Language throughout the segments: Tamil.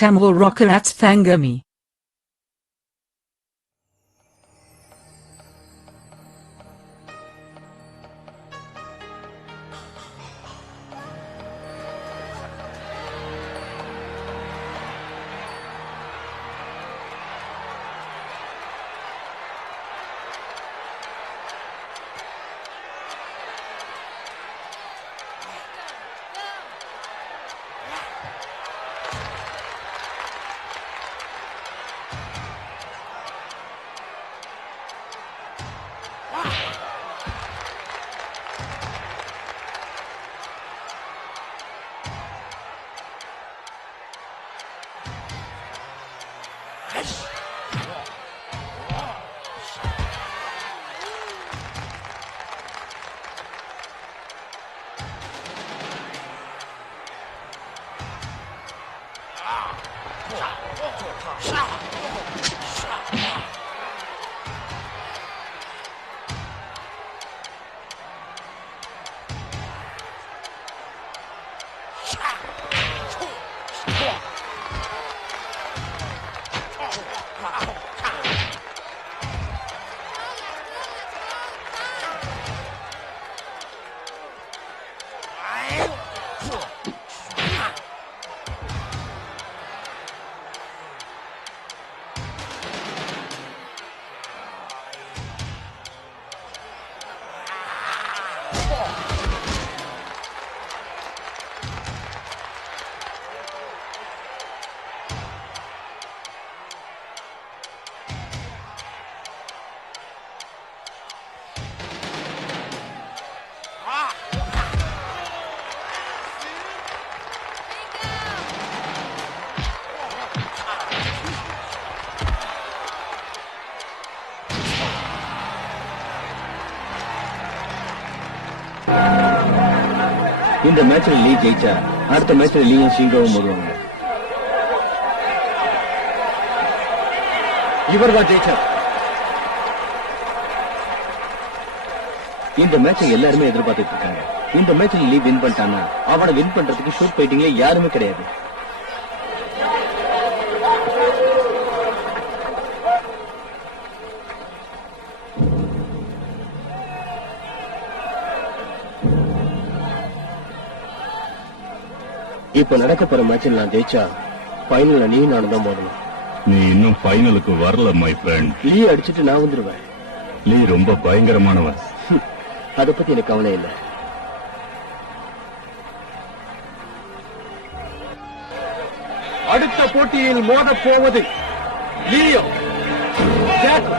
Tamil Rockets Fangami. இந்த மேட்ச்ல லீ ஜெயிச்சா அடுத்த மேட்ச்ல லீயும் ஷிங்கோவும் மோதுவாங்க. இவர்தான் ஜெயிச்சார். இந்த மேட்சை எல்லாருமே எதிர்பார்த்துட்டு இருக்காங்க. இந்த மேட்ச்ல லீ வின் பண்ணிட்டானா அவனை வின் பண்றதுக்கு ஷூட் ஃபைட்டிங்ல யாருமே கிடையாது. இப்ப நடக்க போற மேட்சில் நான் ஜெயிச்சா ஃபைனல்ல நீ நானும் தான் மோதணும். நீ இன்னும் ஃபைனலுக்கு வரல மை ஃப்ரெண்ட். லீ அடிச்சிட்டு நான் வந்துருவேன். லீ ரொம்ப பயங்கரமானவன். அதை பத்தி எனக்கு கவலை இல்லை. அடுத்த போட்டியில் மோதப் போவது லியோ ஜாக்.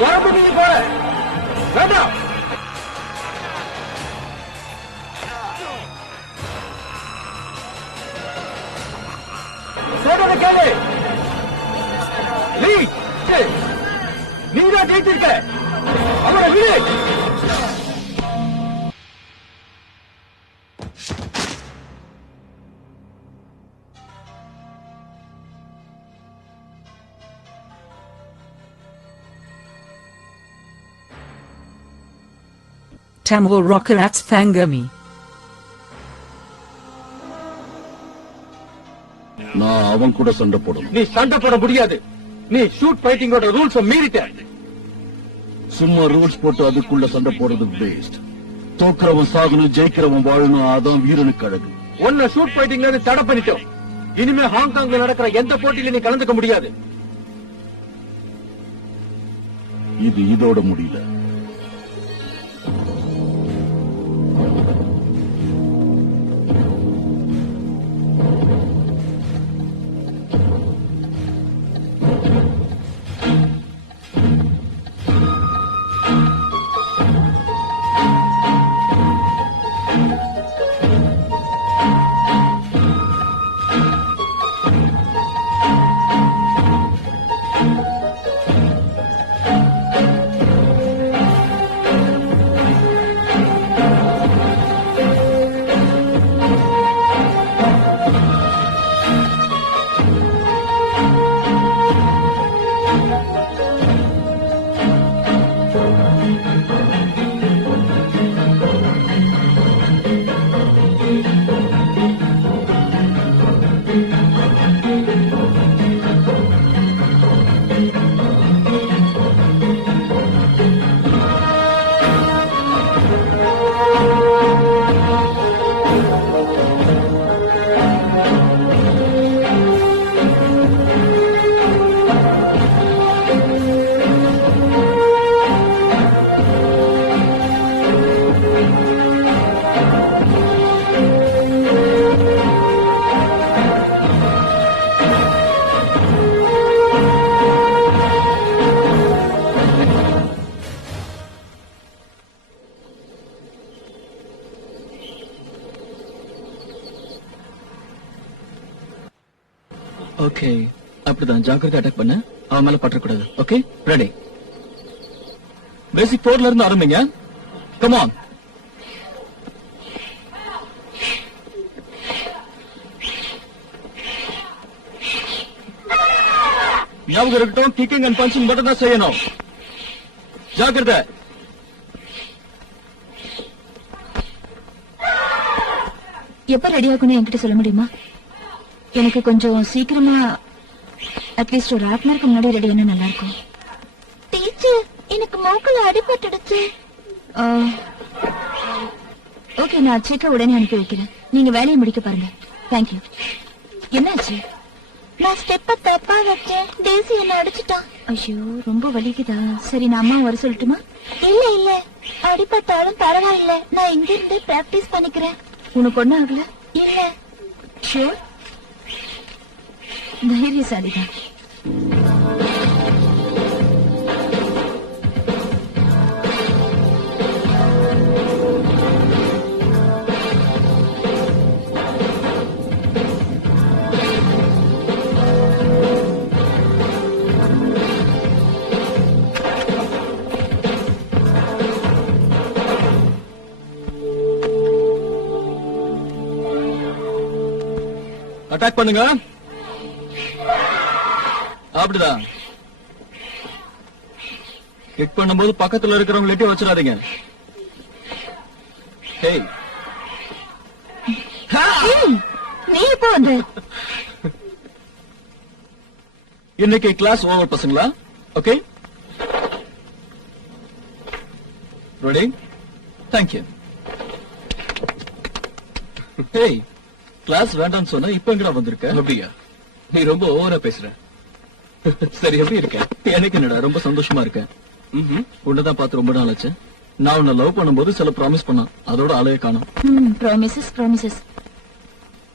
வரப்பு நீ போற வேண்டாம். சொல்றத கேளு. நீதான் ஜெயிச்சிருக்க. அவரை விடு. Tamil Rockets Fangami. நான் அவன் கூட சண்டை போடணும். நீ சண்டை போட முடியாது. நீ ஷூட் ஃபைட்டிங்கோட ரூல்ஸ் மீறிட்ட. சும்மா ரூல்ஸ் போட்டு அதுக்குள்ள சண்டை போடுறது வேஸ்ட். தோக்குறவன் சாகணும், ஜெயிக்கிறவன் வாழணும். அதான் வீரனுக்கு அழகு. ஒன்ன ஷூட் ஃபைட்டிங்ல இருந்து தடை பண்ணிட்டோம். இனிமே ஹாங்காங்ல நடக்கிற எந்த போட்டியில நீ கலந்துக்க முடியாது. இதோட முடியல. ஓகே, அப்படிதான். ஜாக்கிரதை அட்டாக் பண்ண. அவன் மேல பற்றக்கூடாது. Okay, ready. பேசிக் 4ல இருந்து ஆரம்பிங்க. Come on. ஞாபகம் இருக்கட்டும், கிக்கிங் அண்ட் பஞ்சிங் மட்டும் தான் செய்யணும். ஜாக்கிரதை. எப்ப ரெடி ஆகணும் என்கிட்ட சொல்ல முடியுமா? எனக்கு கொஞ்சம் சீக்கிரமா, அட்லீஸ்ட் ஒரு ஹாஃப் அன் முன்னாடி ரெடி ஆனா நல்லா இருக்கும். டீச்சர், எனக்கு மூக்குல அடிபட்டுடுச்சு. ஓகே, நான் செக்க உடனே அனுப்பி வைக்கிறேன். நீங்க வேலையை முடிக்க பாருங்க. தேங்க்யூ. என்னாச்சு? நான் ஸ்டெப்ப தப்பா வச்சேன். டேசி என்ன அடிச்சுட்டான். ஐயோ, ரொம்ப வலிக்குதா? சரி, நான் அம்மா வர சொல்லட்டுமா? இல்ல இல்ல, அடிபட்டாலும் பரவாயில்ல. நான் இங்க இருந்து பிராக்டிஸ் பண்ணிக்கிறேன். உனக்கு ஒண்ணும் ஆகல? இல்ல. ஷூர்? தைரியசாலிதான். அட்டாக் பண்ணுங்க. அப்படிதான். கிக் பண்ணும்போது பக்கத்துல இருக்கிறவங்க எட்டி வச்சிடாதீங்க. ஹேய், நீ எப்போ வந்து? இன்னைக்கு கிளாஸ் ஓவர் பசங்களா? Okay, ready? Thank you. Hey, class வேண்டாம்னு சொன்னா இப்ப எங்கடா வந்திருக்க? அப்படியா? நீ ரொம்ப ஓவரா பேசுற. சரி, எப்படி இருக்க? எனக்கு என்னடா, ரொம்ப சந்தோஷமா இருக்கேன். உன்னதான் பார்த்து ரொம்ப நாள் ஆச்சு. நான் உன்னை லவ் பண்ணும்போது சில ப்ராமிஸ் பண்ணான். அதோட ஆளைய காணோம். ப்ராமிசஸ்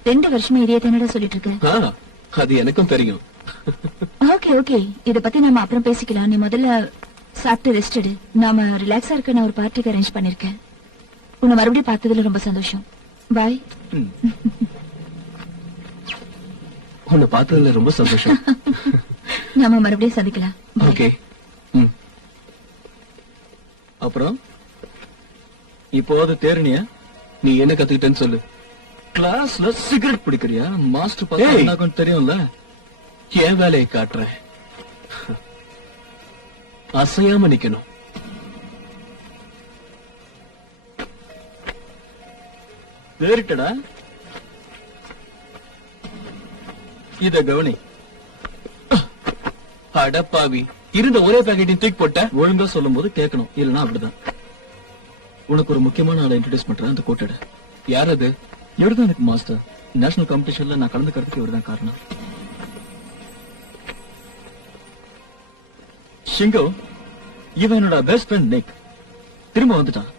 2 வருஷமா இதே தானடா சொல்லிட்டு இருக்க. அது எனக்கும் தெரியும். ஓகே, இத பத்தி நாம அப்புறம் பேசிக்கலாம். நீ முதல்ல சாப்பிட்டு ரெஸ்ட் எடு. நாம ரிலாக்ஸா இருக்க நான் ஒரு பார்ட்டிக்கு அரேஞ்ச் பண்ணிருக்கேன். உன்னை மறுபடியும் பார்த்ததுல ரொம்ப சந்தோஷம். பாய். உன்னை பார்த்ததுல ரொம்ப சந்தோஷம். நாம மறுபடியும் சந்திக்கலாம். Bye. ஓகே. அப்புறம் இப்போ அது தேரணியா? நீ என்ன கத்துக்கிட்டேன்னு சொல்லு. கிளாஸ்ல சிகரெட் பிடிக்கிறியா? மாஸ்டர் பார்த்தா தெரியும்ல. என் வேலையை காட்டுறேன். அசையாம நிக்கணும். வேறிட்டடா. இத கவனி. அடப்பாவி, இருந்த ஒரே பேக்கெட்டையும் தூக்கி போட்ட. ஒழுங்கா சொல்லும் போது கேட்கணும், இல்லனா அப்படிதான். உனக்கு ஒரு முக்கியமான ஆளை இன்ட்ரோடியூஸ் பண்றேன். அந்த கோட்டட யார் அது? இவர்தான் எனக்கு மாஸ்டர். நேஷனல் காம்படிஷன்ல நான் கலந்துக்கிறதுக்கு இவர்தான் காரணம். ஷிங்கோ, இவன் என்னோட பெஸ்ட் ஃப்ரெண்ட் நிக். திரும்ப வந்துட்டான்.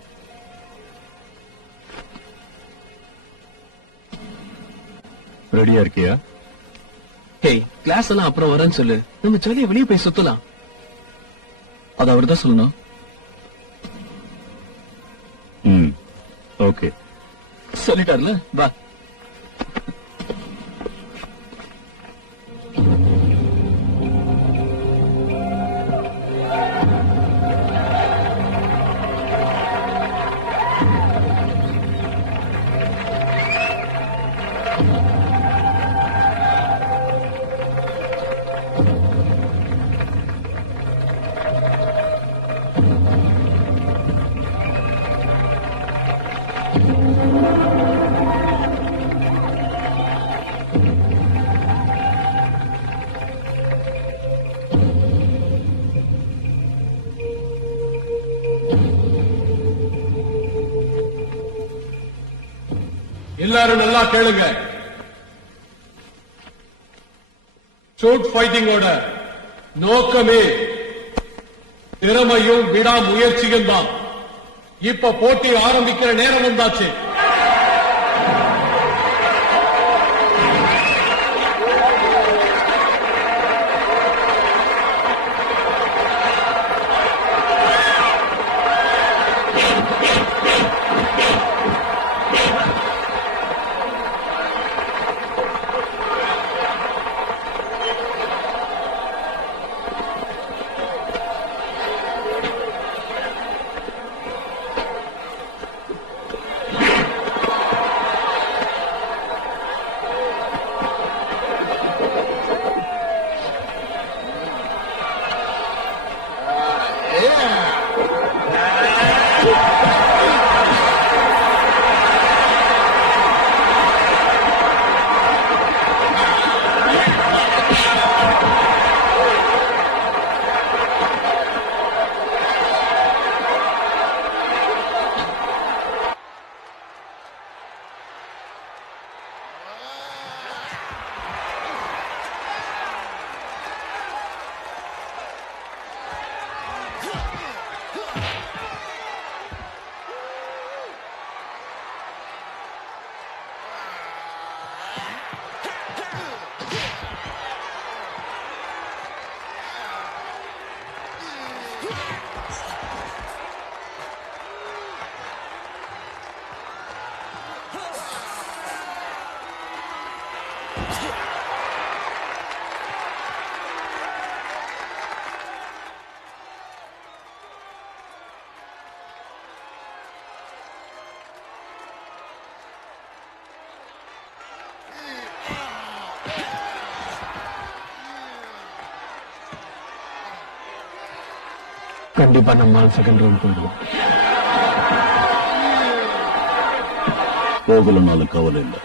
ரெடியா இருக்கியா? ஹே, கிளாஸ் எல்லாம் அப்புறம் வரேன்னு சொல்லு. நம்ம ஜாலியா வெளியே போய் சுத்தலாம். அது அவர் தான் சொல்லணும். ஓகே, சொல்லிட்டார்ல. வா. எல்லாரும் நல்லா கேளுங்க. ஷூட் ஃபைட்டிங்கோட நோக்கமே திறமையும் விடாமுயற்சியும் தான். இப்ப போட்டி ஆரம்பிக்கிற நேரம் வந்தாச்சு. கண்டிப்பா நம்ம செகண்ட் ரவுண்ட் போயிடுவோம். போகலனாலும் கவலை இல்லை.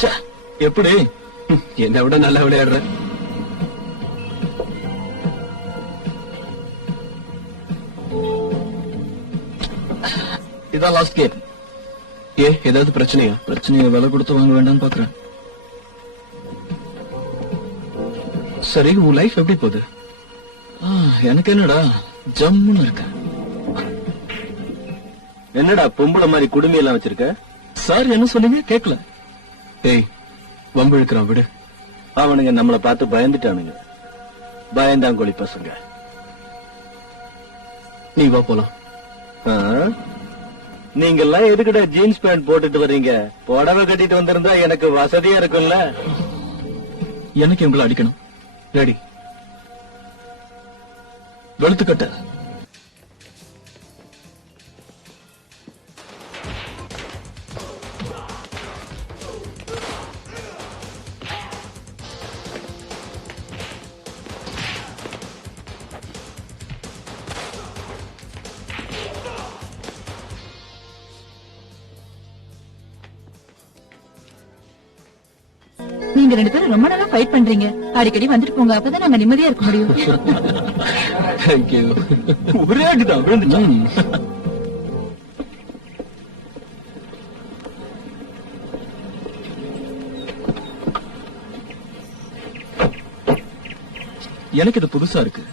ச்சே, எப்படி என்னை விட நல்லா விளையாடுற. இதான் லாஸ்ட் கேம். ஏதாவது பிரச்சனையா? பிரச்சனையை விலை கொடுத்து வாங்க வேண்டாம்னு பாக்குறேன். சரி, உன் லைஃப் எப்படி போகுது? எனக்கு என்னடா ஜம்முன்னு இருக்க. என்னடா பொம்பளை மாதிரி குடுமி எல்லாம் வச்சிருக்க? சார் என்ன சொன்னீங்க? கேட்கல. ஏய், வம்பு இழுக்கிறான், விடு. அவனுங்க நம்மளை பார்த்து பயந்துட்டானுங்க. பயந்தாங்கோழி பசங்க. நீ வா போலாம். நீங்க எல்லாம் எதுக்குடா ஜீன்ஸ் பேண்ட் போட்டுட்டு வர்றீங்க? புடவை கட்டிட்டு வந்திருந்தா எனக்கு வசதியா இருக்கும்ல. எனக்கு இவங்களை அடிக்கணும். ரெடி. வெளுத்துக்கட்ட. நீங்க 2 பேரும் ரொம்ப நாளா ஃபைட் பண்றீங்க. அடிக்கடி வந்துட்டு போங்க, அப்பதான் நாங்க நிம்மதியா இருக்க முடியும். தேங்க்யூ. ஒரே அடிதான் விழுந்துட்டான். எனக்கு இது புதுசா இருக்கு.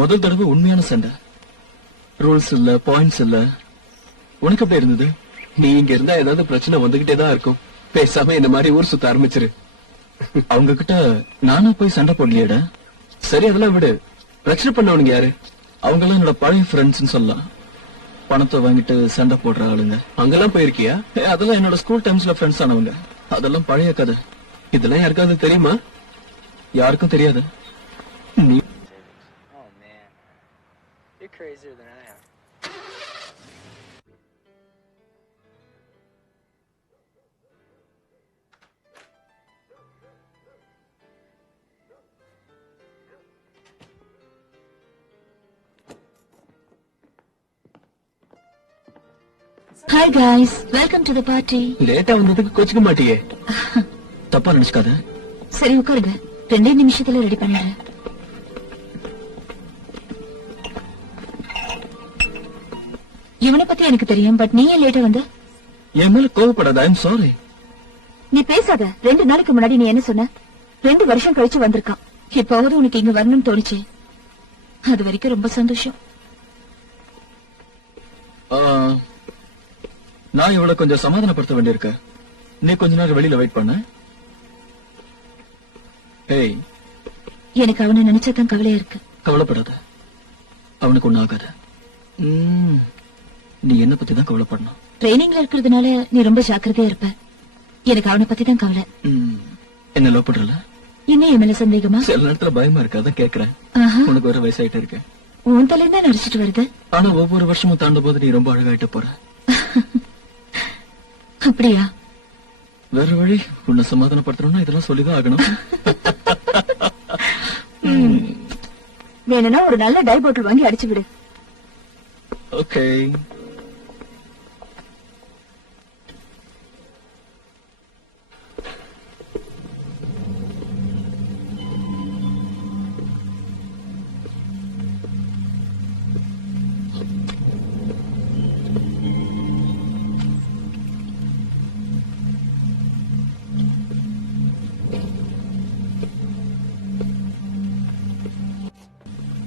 முதல் தடவை உண்மையான சண்டை. ரூல்ஸ் இல்ல, பாயிண்ட்ஸ் இல்ல. உனக்கு எப்படி இருந்தது? நீ இங்க இருந்தா ஏதாவது பிரச்சனை வந்துகிட்டே தான் இருக்கும். பேசாம இந்த மாதிரி ஊர் சுத்த ஆரம்பிச்சிரு. அவங்க கிட்ட நானா போய் சண்டை போடலையேடா. சரி, அதெல்லாம் விடு. பிரச்சனை பண்ணவனுங்க யாரு? அவங்க எல்லாம் என்னோட பழைய ஃப்ரெண்ட்ஸ் சொல்லலாம். பணத்தை வாங்கிட்டு சண்டை போடுற ஆளுங்க. அங்கெல்லாம் போயிருக்கியா? அதெல்லாம் என்னோட ஸ்கூல் டைம்ஸ்ல ஃப்ரெண்ட்ஸ் ஆனவங்க. அதெல்லாம் பழைய கதை. இதெல்லாம் யாருக்காவது தெரியுமா? யாருக்கும் தெரியாது. நீ Oh man, you're crazier than I am. Hi guys, welcome to the party. லேட்டா வந்ததுக்கு கோச்சுக்க மாட்டியே? தப்பா நினைச்சுக்காத. சரி உட்காருங்க, 2 நிமிஷத்துல ரெடி பண்ணுறேன். இவனை பத்தி எனக்கு தெரியும், பட் நீ ஏன் லேட்டா வந்த? என் மேல கோவப்படாத. I am sorry. நீ பேசாத. 2 நாளைக்கு முன்னாடி நீ என்ன சொன்ன? 2 வருஷம் கழிச்சு வந்திருக்கான். இப்போவது உனக்கு இங்க வரணும்னு தோணுச்சு. அது வரைக்கும் ரொம்ப சந்தோஷம். நான் இவளை கொஞ்சம் சமாதானப்படுத்த வேண்டியிருக்க. நீ கொஞ்ச நேரம் வெளியில வெயிட் பண்ண. ஏய், எனக்கு அவனை நினைச்சதான் கவலையா இருக்கு. கவலைப்படாத. அவனுக்கு ஒண்ணும் ஆகாத. நீ என்ன பத்தி தான் கவலைப்படணும். ட்ரைனிங்ல இருக்கிறதுனால நீ ரொம்ப ஜாக்கிரதையா இருப்ப. எனக்கு அவனை பத்தி தான் கவலை. என்ன லவ் பண்றல? இன்னும் என் மேல சந்தேகமா? சில நேரத்துல பயமா இருக்கு, அதான் கேக்குறேன். ஆஹா. உனக்கு ஒரு வயசாயிட்டு இருக்கு. உன் தலையில தான் நடிச்சிட்டு வருது. ஆனா ஒவ்வொரு வருஷமும் தாண்டும் போது நீ ரொம்ப அழகாயிட்டு போற. அப்படியா? வேற வழி. உன்னை சமாதானப்படுத்தணும்னா இதெல்லாம் சொல்லிதான் ஆகணும். வேணும்னா ஒரு நல்ல டை பாட்டில் வாங்கி அடிச்சு விடு. ஓகே.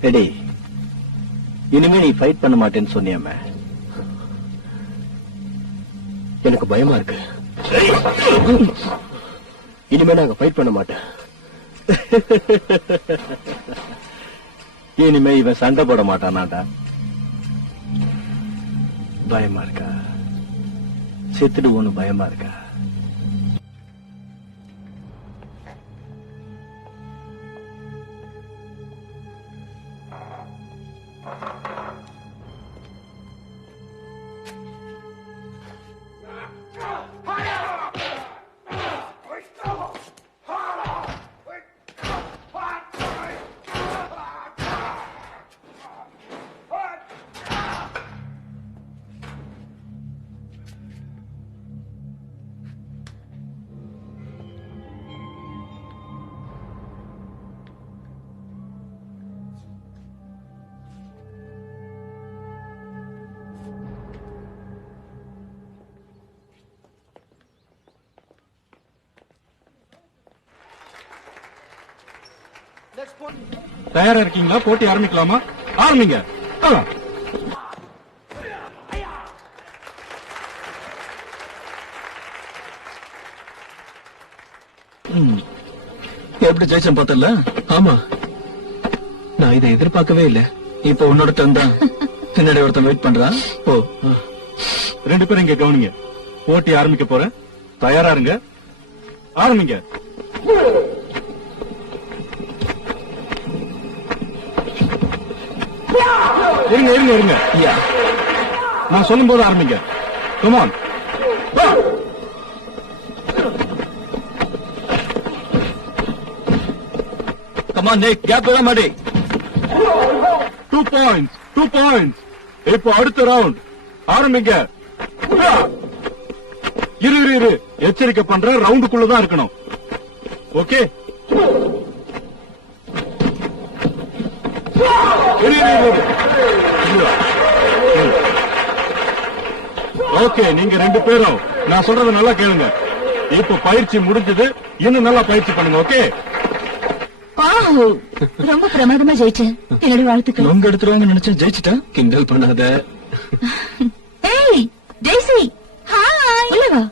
எடி, இனிமே நீ ஃபைட் பண்ண மாட்டேன்னு சொன்னியாமே. எனக்கு பயமா இருக்கு. இனிமே நாங்க ஃபைட் பண்ண மாட்டேன். இனிமே இவன் சண்டை போட மாட்டானாடா. பயமா இருக்கா? செத்துடுவோன்னு பயமா இருக்கா? தயாரா இருக்கீங்களா? போட்டி ஆரம்பிக்கலாமா? ஆரம்பிங்க. எப்படி ஜெயிச்சேன் பார்த்தல? ஆமா, நான் இதை எதிர்பார்க்கவே இல்ல. இப்ப உன்னோட டர்ன் தான். பின்னாடி ஒருத்தன் வெயிட் பண்றான். ஓ, 2 பேரும் இங்க கவனிங்க. போட்டி ஆரம்பிக்க போறேன். தயாரா இருங்க. ஆரம்பிங்க. இருங்க. யா. நான் சொல்லும் போது ஆரம்பிங்க. கமான். கமான் நிக், கேப் விட மாட்டே. 2 பாயிண்ட்ஸ். இப்போ அடுத்த ரவுண்ட் ஆரம்பிங்க. இரு. எச்சரிக்கை பண்ற, ரவுண்டுக்குள்ளதான் இருக்கணும். ஓகே? ஓகே, நீங்க 2 பேரும் நான் சொல்றத நல்லா கேளுங்க. இப்ப பயிற்சி முடிஞ்சது. இன்னும் நல்லா பயிற்சி பண்ணுங்க. ஓகே? ரொம்ப பிரமாதமா ஜெயிச்சேன். என்னோட வாழ்த்துக்கள். உங்க எடுத்துருவாங்க நினைச்சேன், ஜெயிச்சிட்டா. கிண்டல் பண்ணாத. ஏய் டெய்ஸி, ஹாய். உள்ள வா.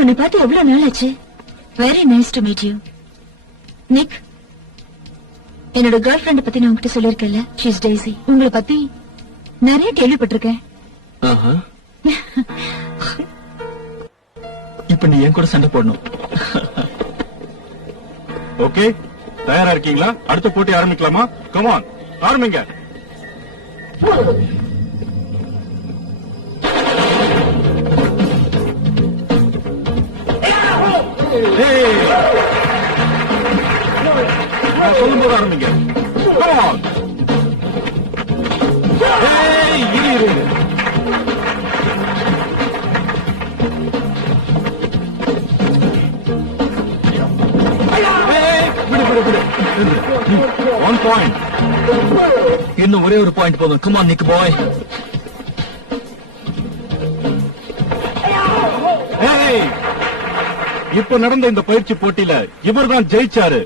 உன்னை பார்த்து எவ்வளவு நாள் ஆச்சு. Very nice to meet you. Nick, என்னோட கேர்ள் ஃபிரெண்ட் பத்தி நான் உங்ககிட்ட சொல்லிருக்கேன்ல. She is daisy. உங்களை பத்தி நிறைய கேள்விப்பட்டிருக்கேன். ஆஹா. இப்ப நீ என் கூட சண்டை போடணும். ஓகே, தயாரா இருக்கீங்களா? அடுத்த போட்டி ஆரம்பிக்கலாமா? கமான், ஆரம்பிங்க. நான் சொல்லும்போது ஆரம்பிங்க. கமான். இரு. விடு. 1 பாயிண்ட். இன்னும் ஒரே ஒரு பாயிண்ட் போதும். கமான் நிக் பாய். இப்ப நடந்த இந்த பயிற்சி போட்டியில இவர்தான் ஜெயிச்சாரு.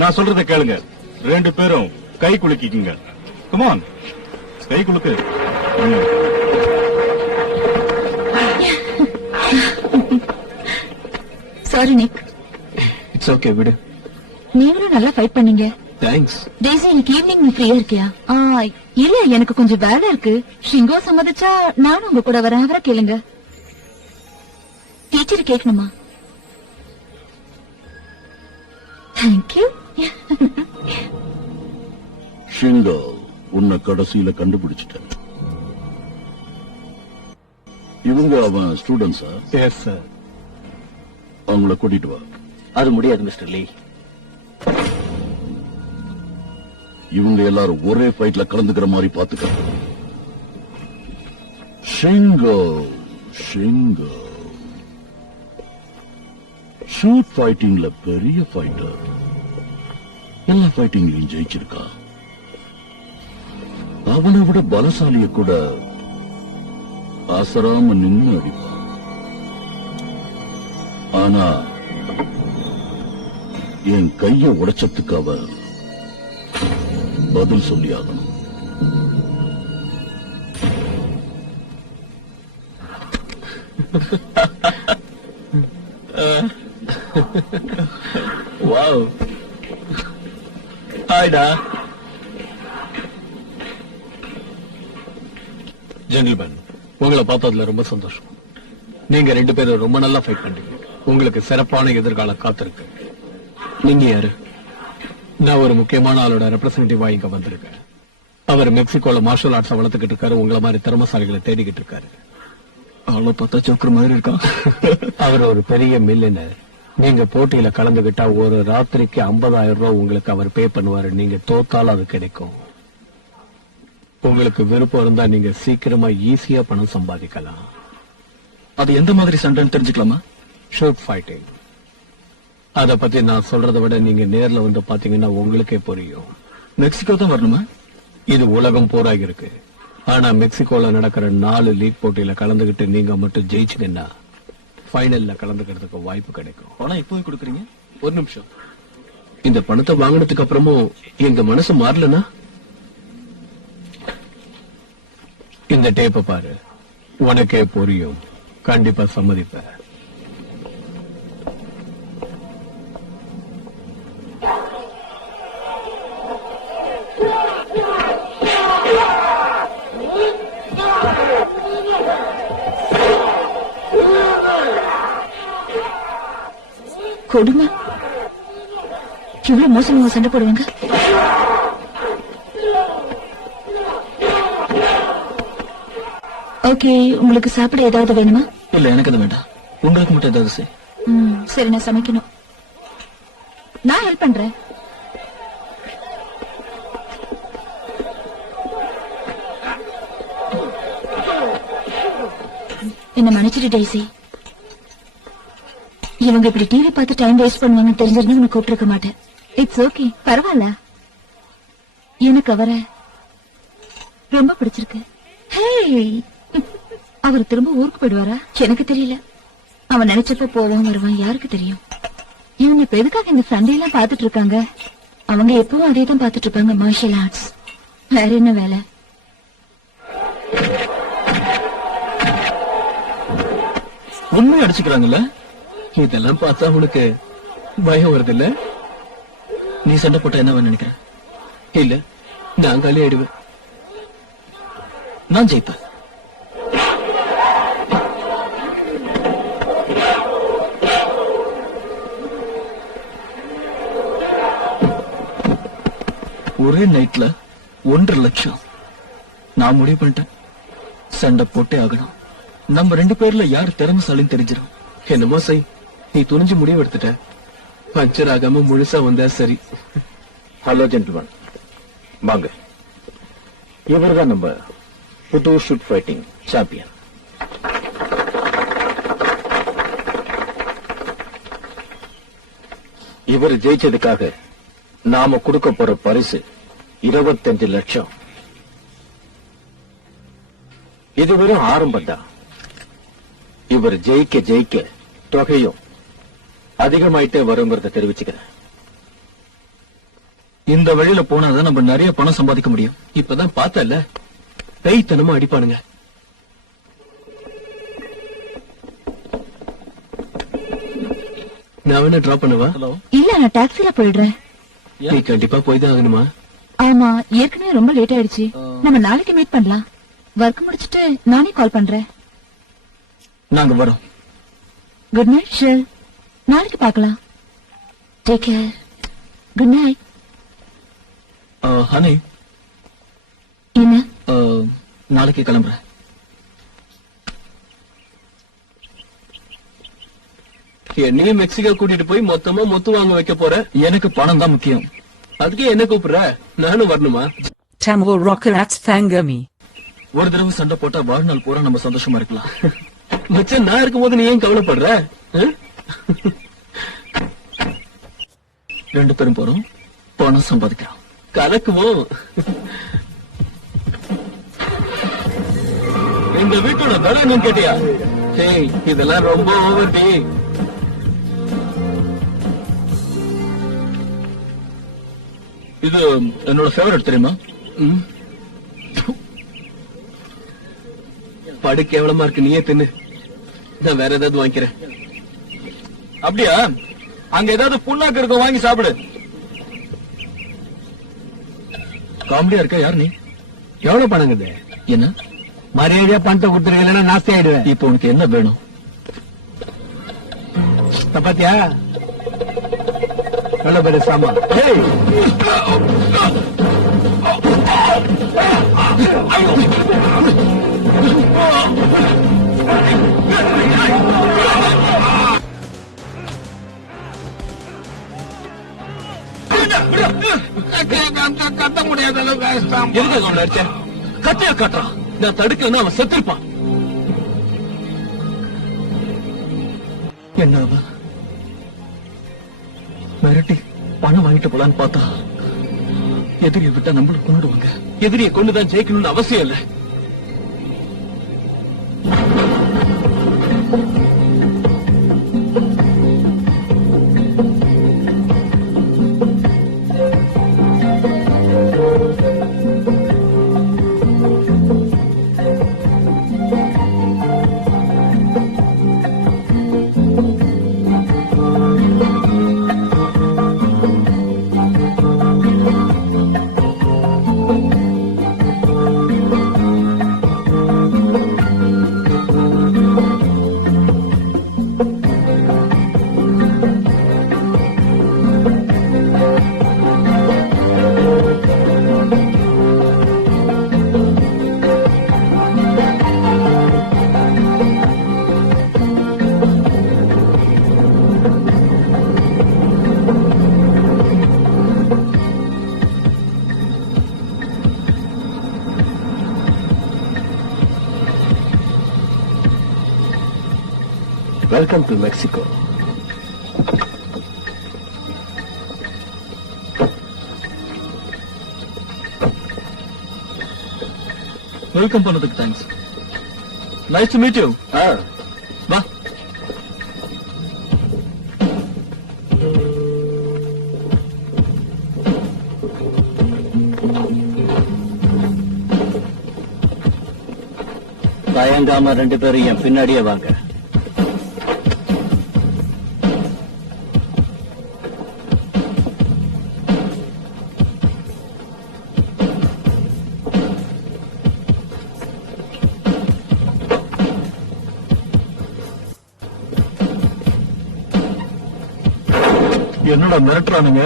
நான் சொல்றத கேளுங்க. 2 பேரும் கை குலுக்கிக்கீங்க. கமான், கை குலுக்கு. Sorry Nick. இட்ஸ் ஓகே, விடு. நீங்களும் நல்லா ஃபைட் பண்ணீங்க. தேங்க்ஸ். டெய்ஸி, இன்னைக்கு ஈவினிங் நீ ஃப்ரீயா இருக்கியா? இல்ல, எனக்கு கொஞ்சம் வேலை இருக்கு. ஷிங்கோ சம்மதிச்சா நானும் உங்க கூட வரேன். அவரை கேளுங்க. டீச்சர் கேட்கணுமா? தேங்க்யூ. ஷிங்கோ, உன்னை கடைசியில கண்டுபிடிச்சிட்டேன். இவங்க அவன் ஸ்டூடெண்ட்ஸா? Yes sir. அவங்கள கூட்டிட்டு வா. அது முடியாது மிஸ்டர் லீ. இவங்க எல்லாரும் ஒரே ஃபைட்ல கலந்துக்கிற மாதிரி பாத்துக்க. ஷிங்கோ ஷூட் ஃபைட்டிங்ல பெரிய ஃபைட்டர். எல்லா ஃபைட்டிங்லயும் ஜெயிச்சிருக்கா. அவனை விட பலசாலிய கூட அசராம நின்னு அடிப்பான். ஆனா என் கைய உடைச்சதுக்கு அவ பதில் சொல்லி ஆகணும். வாவ், ஹாய்டா. ஜென்டில்மேன், உங்களை பார்த்ததுல ரொம்ப சந்தோஷம். நீங்க 2 பேரும் ரொம்ப நல்லா ஃபைட் பண்றீங்க. உங்களுக்கு சிறப்பான எதிர்காலம் காத்திருக்கு. நீங்க யாரு? நான் ஒரு முக்கியமான ஆளோட ரெப்ரசன்டேட்டிவா இங்க வந்திருக்கேன். அவர் மெக்சிகோல மார்ஷல் ஆர்ட்ஸ் வளர்த்துக்கிட்டு இருக்காரு. உங்களை மாதிரி திறமசாலிகளை தேடிக்கிட்டு இருக்காரு. அவ்வளவு பார்த்தா ஜோக்கர் மாதிரி இருக்கான். அவர் ஒரு பெரிய மில்லியனர். நீங்க போட்டியில கலந்துகிட்டா ஒரு ராத்திரிக்கு 50,000 ரூபாய் உங்களுக்கு அவர் பே பண்ணுவாரு. நீங்க தோத்தாலும் அது கிடைக்கும். உங்களுக்கு விருப்பம் இருந்தா நீங்க சீக்கிரமா ஈஸியா பணம் சம்பாதிக்கலாம். அது எந்த மாதிரி சண்டைன்னு தெரிஞ்சுக்கலாமா? Shoot fighting. அத பத்தி நான் சொல்றதை விட நீங்க நேர்ல வந்து பாத்தீங்கன்னா உங்களுக்கே புரியும். மெக்சிகோ தான் வரணுமா? இது உலகம் பூரா இருக்கு. ஆனா மெக்சிகோல நடக்கிற 4 லீக் போட்டியில கலந்துகிட்டு நீங்க மட்டும் ஜெயிச்சீங்கன்னா ஃபைனல்ல கலந்துக்கிறதுக்கு வாய்ப்பு கிடைக்கும். பணம் இப்போவே கொடுக்குறீங்க? ஒரு நிமிஷம். இந்த பணத்தை வாங்கினதுக்கு அப்புறமும் எங்க மனசு மாறலனா? இந்த டேப்ப பாரு, உனக்கே புரியும். கண்டிப்பா சம்மதிப்ப. கொடுமை. இவ்வளவு மோசமா சண்டை போடுவாங்க. ஓகே, உங்களுக்கு சாப்பிட ஏதாவது வேணுமா? இல்ல, எனக்கு அது வேண்டாம். உங்களுக்கு மட்டும் ஏதாவது செய். சரி, நான் சமைக்கணும். நான் ஹெல்ப் பண்றேன். என்ன மன்னிச்சிட்டு டெய்ஸி. இவங்க இப்படி டிவி பார்த்து டைம் வேஸ்ட் பண்ணுவாங்கன்னு தெரிஞ்சிருந்து உன்னை கூப்பிட்டுருக்க மாட்டேன். இட்ஸ் ஓகே, பரவாயில்ல. எனக்கு அவரை ரொம்ப பிடிச்சிருக்கு. ஹே, அவர் திரும்ப ஊருக்கு போயிடுவாரா? எனக்கு தெரியல. அவன் நினைச்சப்ப போவான் வருவான், யாருக்கு தெரியும். இவங்க இப்ப எதுக்காக இந்த சண்டே எல்லாம் பாத்துட்டு இருக்காங்க? அவங்க எப்பவும் அதே தான் பாத்துட்டு இருப்பாங்க, மார்ஷல் ஆர்ட்ஸ். வேற என்ன வேலை? உண்மையை அடிச்சுக்கிறாங்கல்ல? இதெல்லாம் பார்த்தா உனக்கு பயம் வருது இல்ல? நீ சண்டை போட்டா என்ன நினைக்கிற? இல்ல, நான் காலி ஆயிடுவேன். நான் ஜெயிப்பேன். ஒரே நைட்ல 1.5 லட்சம். நான் முடிவு பண்ணிட்டேன், சண்டை போட்டே ஆகணும். நம்ம 2 பேர்ல யார் திறமைசாலின்னு தெரிஞ்சிடும். என்னமோ செய், நீ துணிஞ்சு முடிவு எடுத்துட்ட. பஞ்சர் ஆகாம முழுசா வந்தா சரி. ஹலோ ஜென்டில்மேன், வாங்க. இவர்தான் நம்ம புது ஷூட் ஃபைட்டிங் சாம்பியன். இவர் ஜெயிச்சதுக்காக நாம கொடுக்க போற பரிசு 25 லட்சம். இது வெறும் ஆரம்பம் தான். இவர் ஜெயிக்க ஜெயிக்க தொகையும் அதிகமாயிட்டே வருங்கிறத தெரிவிச்சுக்கிறேன். இந்த வழியில போனாதான் நம்ம நிறைய பணம் சம்பாதிக்க முடியும். இப்பதான் பார்த்தல, பேய்த்தனமா அடிப்பானுங்க. நான் வேணா டிராப் பண்ணவா? ஹலோ, இல்ல, நான் டாக்ஸில போயிடுறேன். நீ கண்டிப்பா போய் தான் ஆகணுமா? ஆமா, ஏற்கனவே ரொம்ப லேட் ஆயிடுச்சு. நம்ம நாளைக்கு மீட் பண்ணலாம். ஒர்க் முடிச்சிட்டு நானே கால் பண்றேன். நாங்க வரோம். குட் நைட் ஷில். நாளைக்கு பார்க்கலாம். Take care. Good night. Honey, என்ன? நாளைக்கு கிளம்புறேன். என்னையும் மெக்சிகோ கூட்டிட்டு போய் மொத்தமா மொத்து வாங்க வைக்க போற. எனக்கு பணம் தான் முக்கியம். அதுக்கே என்ன கூப்பிடுற? நானும் வரணுமா? Tamil Rockelat's Fangami. ஒரு தடவை சண்டை போட்டா வாழ்நாள் பூரா நம்ம சந்தோஷமா இருக்கலாம். மச்சான், நான் இருக்கும்போது நீ ஏன் கவலைப்படுற? 2 பேரும் போறோம், பணம் சம்பாதிக்கிறோம். கலக்குவோம். இந்த வீட்டோட விலை என்னன்னு கேட்டியா? ஏய், இதெல்லாம் ரொம்ப ஓவர் டி. இது என்னோட ஃபேவரட் தெரியுமா? படு கேவலமா இருக்கு, நீயே தின்னு. நான் வேற ஏதாவது வாங்கிக்கிறேன். அப்படியா? அங்க ஏதாவது புண்ணாக்கு இருக்கும், வாங்கி சாப்பிடு. காமெடியா இருக்க. யார் நீ? எவ்வளவு பணங்குது? என்ன மரியாதையா பணத்தை கொடுத்துருக்கா, நாஸ்தி ஆயிடுவேன். இப்போ உனக்கு என்ன வேணும்? பாத்தியா, நல்ல பெரிய சாமா. ஏய், கத்த முடியாத அளவுக்கு எதுக்கு அவனை அடிச்ச? கத்தையா காட்டுறான். நான் தடுக்கலன்னா அவன் செத்துருப்பான். என்ன அவன் மிரட்டி பணம் வாங்கிட்டு போலான்னு பார்த்தா எதிரியை விட்டா நம்மள கொண்டுடுவாங்க. எதிரியை கொண்டுதான் ஜெயிக்கணும்னு அவசியம் இல்லை. Welcome to Mexico. வெல்கம் பண்ணதுக்கு thanks. Nice to meet you. வா. தயங்காம 2 பேரும் என் பின்னாடியே வாங்க. என்னடா மிரட்டுறானுங்க?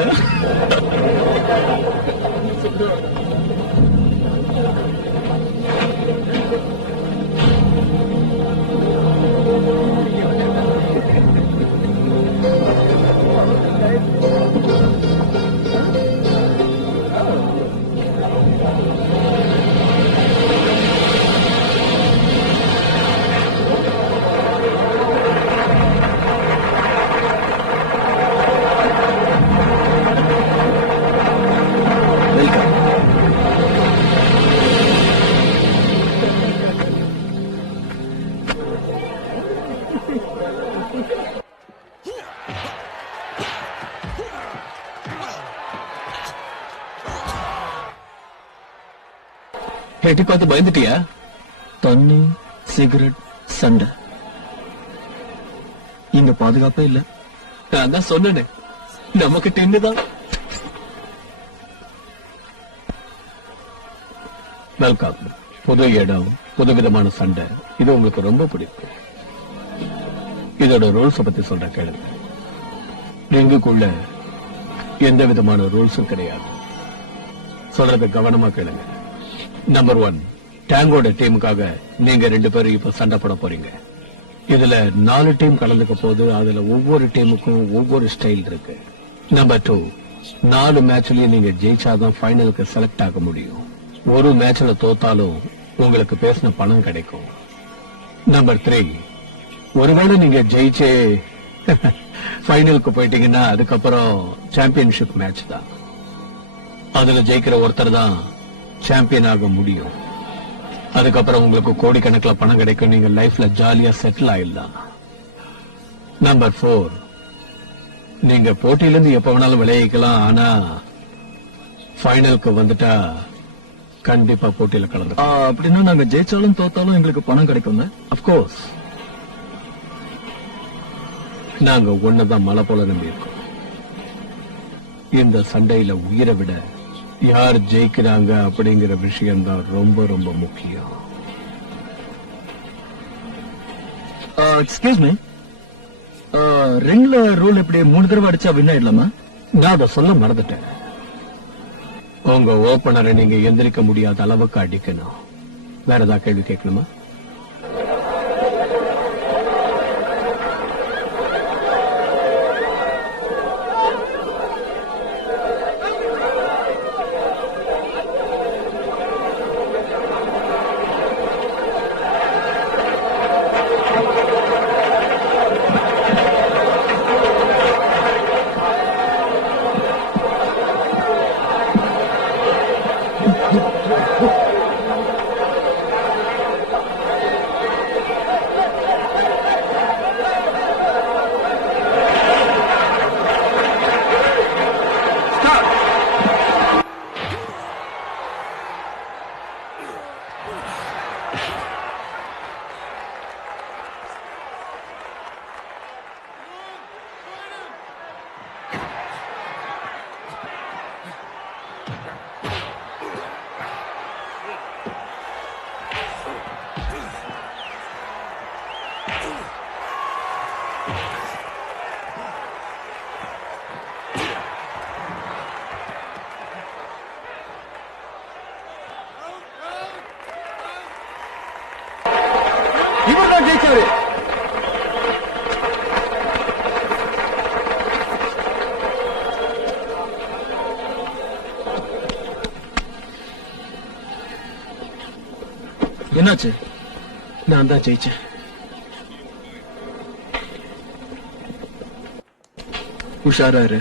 எட்டி பார்த்து பயந்துட்டியா? தண்ணி, சிகரெட், சண்டை, இங்க பாதுகாப்பே இல்ல. நான் தான் சொன்னேனே, நமக்கு டின்னுதான். வெல்கம். புது இடம், புதுவிதமான சண்டை, இது உங்களுக்கு ரொம்ப பிடிக்கும். இதோட ரூல்ஸ் பத்தி சொல்ற கேளுங்க. ரிங்குக்குள்ள எந்த விதமான ரூல்ஸும் கிடையாது. சொல்றத கவனமா கேளுங்க. நம்பர் 1, டேங்கோட டீமுக்காக நீங்க 2 பேரும் இப்ப சண்டை போட போறீங்க. இதுல 4 டீம் கலந்துக்க போது, அதுல ஒவ்வொரு டீமுக்கும் ஒவ்வொரு ஸ்டைல் இருக்கு. நம்பர் 2, 4 மேட்ச்லயும் நீங்க ஜெயிச்சாதான் ஃபைனலுக்கு செலக்ட் ஆக முடியும். ஒரு மேட்ச்ல தோத்தாலும் உங்களுக்கு பேசின பணம் கிடைக்கும். நம்பர் 3, ஒருவேளை நீங்க ஜெயிச்சே ஃபைனலுக்கு போயிட்டீங்கன்னா அதுக்கப்புறம் சாம்பியன்ஷிப் மேட்ச் தான். அதுல ஜெயிக்கிற ஒருத்தர் தான் சாம்பியன் ஆக முடியும். அதுக்கப்புறம் உங்களுக்கு கோடிக்கணக்கில் பணம் கிடைக்கும். நீங்க லைஃப்ல ஜாலியா செட்டில் ஆயிடலாம். நம்பர் 4, நீங்க போட்டியிலிருந்து எப்ப வேணாலும் விளைவிக்கலாம். ஆனா ஃபைனலுக்கு வந்துட்டா கண்டிப்பா போட்டியில கலந்து. அப்படின்னா நாங்க ஜெயிச்சாலும் தோத்தாலும் எங்களுக்கு பணம் கிடைக்கும். அப்கோர்ஸ். நாங்க ஒன்னதான் மலை போல நம்பி இருக்கோம். இந்த சண்டையில உயிரை விட யார் ஜெயிக்கிறாங்க அப்படிங்கிற விஷயம் தான் ரொம்ப ரொம்ப முக்கியம். எக்ஸ்கியூஸ் மீ, ரிங்ல ரூல் எப்படி 3 தடவை அடிச்சா வின் ஆயிடலாமா? நான் அதை சொல்ல மறந்துட்டேன். உங்க ஓபனரை நீங்க எந்திரிக்க முடியாத அளவுக்கு அடிக்கணும். வேற ஏதாவது கேள்வி கேட்கணுமா? இவர்தான் ஜெயிச்சாரு. என்னாச்சு? நான் தான் ஜெயிச்சேன். உஷாரா இரு.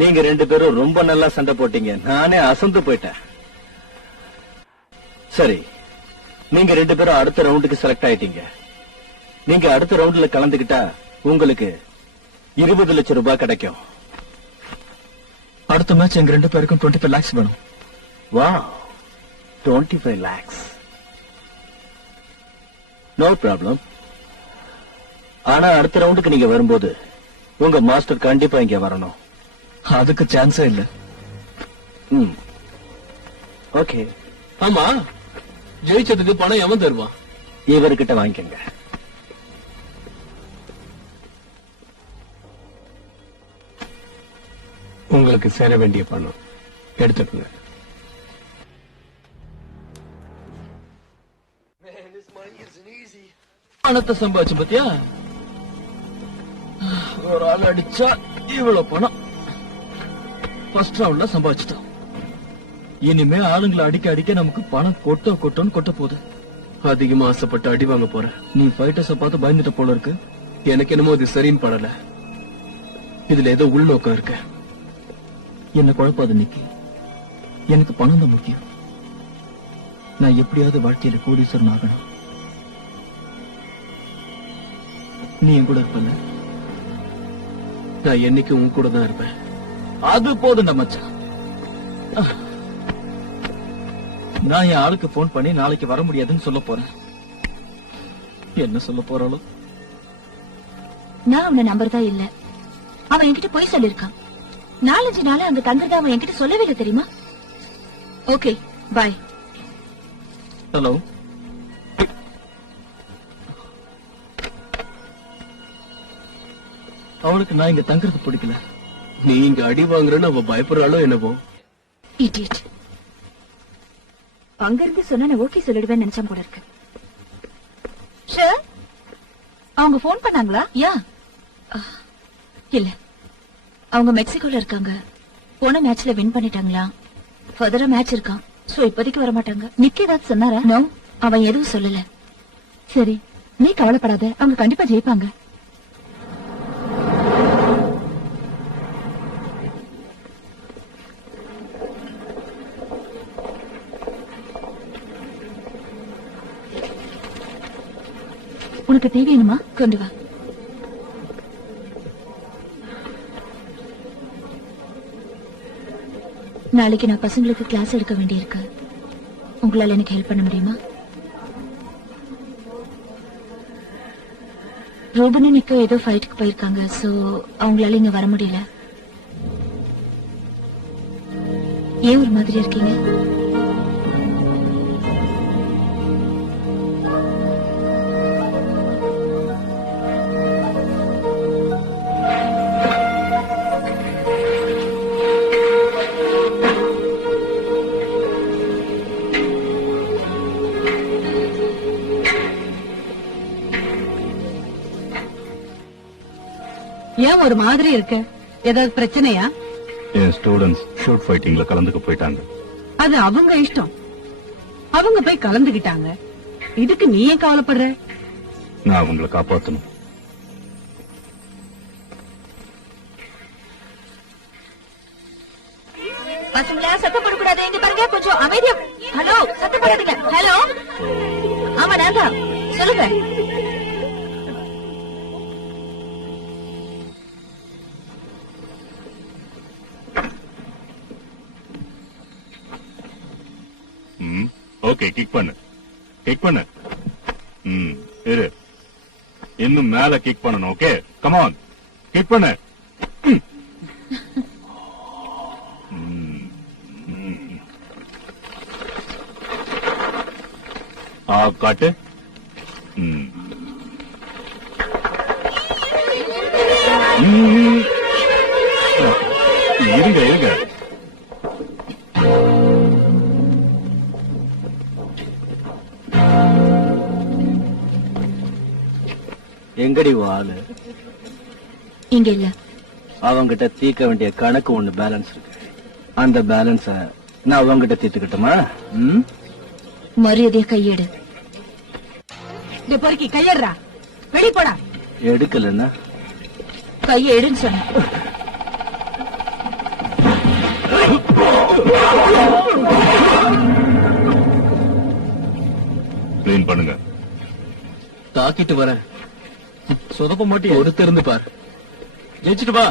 நீங்க ரெண்டு பேரும் ரொம்ப நல்லா சண்டை போட்டீங்க. நானே அசந்து போயிட்டேன். சரி, நீங்க ரெண்டு பேரும் அடுத்த ரவுண்டுக்கு செலக்ட் ஆயிட்டீங்க. நீங்க அடுத்த ரவுண்ட்ல கலந்துகிட்டா உங்களுக்கு 20 லட்சம் ரூபாய் கிடைக்கும். அடுத்த மேட்ச் எங்க ரெண்டு பேருக்கும் 25 lakhs வேணும். வா, 25 lakhs. No problem. ஆனா அடுத்த ரவுண்டுக்கு நீங்க வரும்போது உங்க மாஸ்டர் கண்டிப்பா இங்க வரணும். அதுக்கு சான்ஸே இல்ல. ஓகே. ஆமா, ஜெயிச்சதுக்கு பணம் எவன் தருவான்? இவர்கிட்ட வாங்கிக்கங்க. உங்களுக்கு சேர வேண்டிய பணம் எடுத்துக்கோங்க. பணத்தை சம்பாதிச்சு பத்தியா? ஒரு ஆள் அடிச்சா இவ்வளவு பணம் ஃபர்ஸ்ட் ரவுண்ட்ல சம்பாதிச்சிட்டோம். இனிமே ஆளுங்களை அடிக்க அடிக்க நமக்கு பணம் கொட்டோன்னு கொட்ட போகுது. அதிகமா ஆசைப்பட்டு அடி வாங்க போறேன். நீ ஃபைட்டர்ஸ பார்த்து பயந்துட்ட போல இருக்கு. எனக்கு என்னமோ இது சரின்னு படல. இதுல ஏதோ உள்நோக்கம் இருக்கு. என்ன குழப்பாது நிக்கி. எனக்கு பணம் தான் முக்கியம். நான் எப்படியாவது வாழ்க்கையில கோடீஸ்வரன் ஆகணும். நீ என் கூட இருப்பல? நான் என்னைக்கு உன் கூட தான் இருப்பேன். அது போதுண்டா மச்சான். நான் என் ஆளுக்கு போன் பண்ணி நாளைக்கு வர முடியாதுன்னு சொல்ல போறேன். என்ன சொல்ல போறாளோ? நான் அவன நம்பர்தான் இல்ல. அவன் என்கிட்ட போய் சொல்லிருக்கான். 4-5 நாள் அங்க தங்குறத அவன் என்கிட்ட சொல்லவே இல்லை தெரியுமா? ஓகே, பாய். ஹலோ. அவளுக்கு நான் இங்க தங்குறது பிடிக்கல. நீ இங்க அடி வாங்குறன்னு அவ பயப்படுறாளோ என்னவோ. இடியட். அங்க இருந்து சொன்னா நான் ஓகே சொல்லிடுவேன் நினைச்சேன் போல இருக்கு. சார், அவங்க போன் பண்ணாங்களா? யா. இல்ல, அவங்க மெக்சிகோல இருக்காங்க. போன மேட்ச்ல வின் பண்ணிட்டாங்களா? ஃபர்தரா மேட்ச் இருக்கான். சோ இப்போதைக்கு வர மாட்டாங்க. நிக்கி ஏதாவது சொன்னாரா? நோ, அவன் எதுவும் சொல்லல. சரி, நீ கவலைப்படாத, அவங்க கண்டிப்பா ஜெயிப்பாங்க. உனக்கு டீ வேணுமா? கொண்டு வா. நாளைக்கு நான் பசங்களுக்கு கிளாஸ் எடுக்க வேண்டியிருக்கு. உங்களால எனக்கு ஹெல்ப் பண்ண முடியுமா? ரூபனும் நிக்கோ ஏதோ ஃபைட்டுக்கு போயிருக்காங்க. சோ அவங்களால இங்க வர முடியல. ஏன் ஒரு மாதிரி இருக்கீங்க? ஏன் ஒரு மாதிரி இருக்கு? ஏதாவது பிரச்சனையா? என் ஸ்டூடெண்ட்ஸ் ஷூட் ஃபைட்டிங்ல கலந்துக்க போயிட்டாங்க. அது அவங்க இஷ்டம். அவங்க போய் கலந்துகிட்டாங்க. இதுக்கு நீ ஏன் கவலைப்படுற? நான் அவங்களை காப்பாத்தணும். பசங்களா சத்தம் போடக்கூடாது, இங்க பாருங்க கொஞ்சம் அமைதியா. ஹலோ, சத்தம் போடாதீங்க. ஹலோ, ஆமா நான் தான், சொல்லுங்க. ஓகே, கிக் பண்ணு, கிக் பண்ணு. இரு, இன்னும் மேல கிக் பண்ணணும். ஓகே, கமான், கிக் பண்ணு. காட்டு. இருங்க இருங்க. எங்கடி ஆளு? இங்க இல்ல. அவங்கிட்ட தீர்க்க வேண்டிய கணக்கு ஒண்ணு பேலன்ஸ் இருக்கு. அந்த பேலன்ஸ நான் அவங்கிட்ட தீர்த்துக்கிட்டுமா? மரியாதையா கையெடு. இந்த பொறுக்கி கையடுறா, வெளி போடா. எடுக்கலன்னா கையை எடுன்னு சொன்ன. க்ளீன் பண்ணுங்க. தாக்கிட்டு வரேன். சொதப்ப மாட்டி ஒருத்தர் இருந்து பார். ஜெயிச்சுட்டு வா.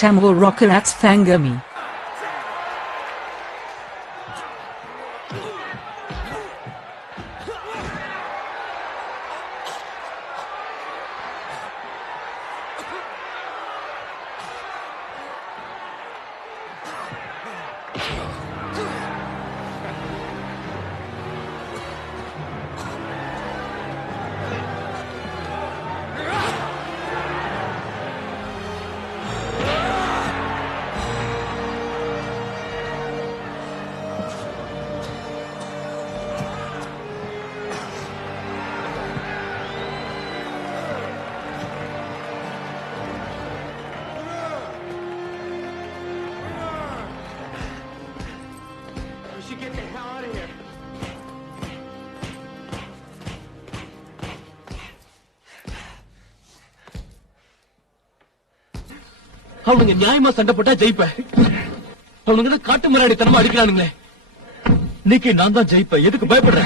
Tamil Rockerats Fangami. அவனுங்க நியாயமா சண்டை போட்டா ஜெயிப்ப. அவனுங்க காட்டு மிராடித்தனமா அடிக்கிறானுங்களே. இன்னைக்கு நான் தான் ஜெயிப்பேன். எதுக்கு பயப்படுற?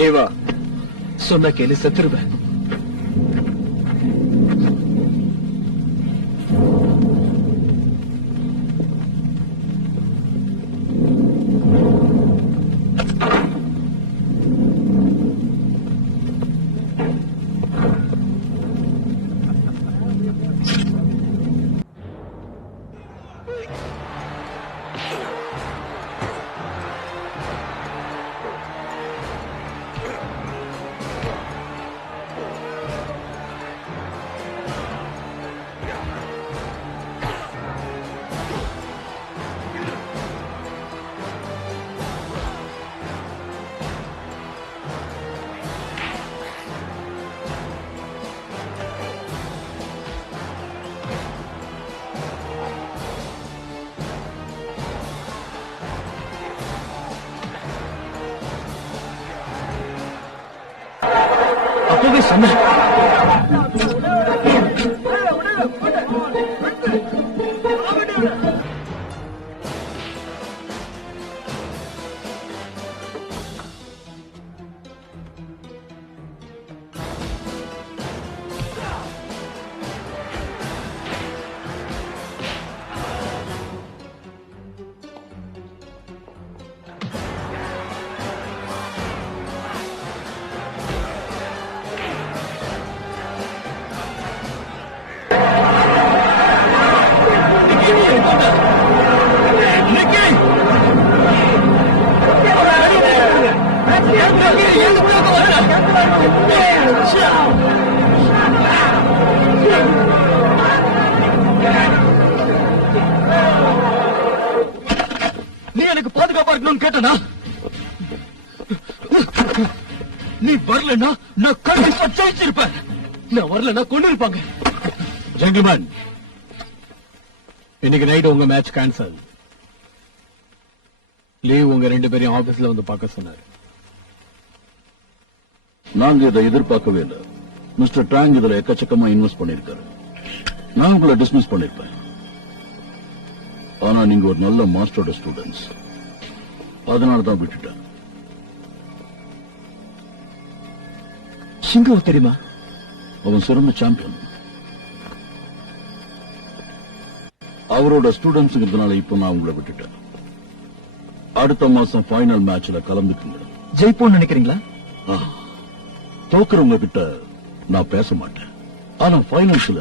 நீ வா, சொன்ன கேள்வி செத்துருவேன். அப்பவே சொன்னேன். நீ எனக்கு பாதுகாப்பா இருக்கணும்னு கேட்டனா? நீ வரலன்னா நான் கண்டிப்பா ஜெயிச்சிருப்பேன். நான் வரலன்னா கொண்டு இருப்பாங்க. ஜென்டில்மேன், இன்னைக்கு நைட் உங்க மேட்ச் கேன்சல். லீவ் உங்க 2 பேரையும் ஆபீஸ்ல வந்து பார்க்க சொன்னாரு. நாங்க இதை எதிர்பார்க்கவே இல்லை. மிஸ்டர் டாங் இதுல எக்கச்சக்கமா இன்வெஸ்ட் பண்ணிருக்காரு. நான் உங்களை டிஸ்மிஸ் பண்ணிருப்பேன். ஆனா நீங்க ஒரு நல்ல மாஸ்டரோட ஸ்டூடெண்ட்ஸ், அதனாலதான் விட்டுட்டேன். சிங்கம் தெரியுமா? அவன் சிறந்த சாம்பியன். அவரோட ஸ்டூடெண்ட்ஸ்ங்கிறதுனால இப்ப நான் உங்களை விட்டுட்டேன். அடுத்த மாசம் ஃபைனல் மேட்ச்ல கலந்துக்குங்க. ஜெயிப்போம்னு நினைக்கிறீங்களா? தோக்குறவங்க கிட்ட நான் பேச மாட்டேன். ஆனா ஃபைனல்ஸ்ல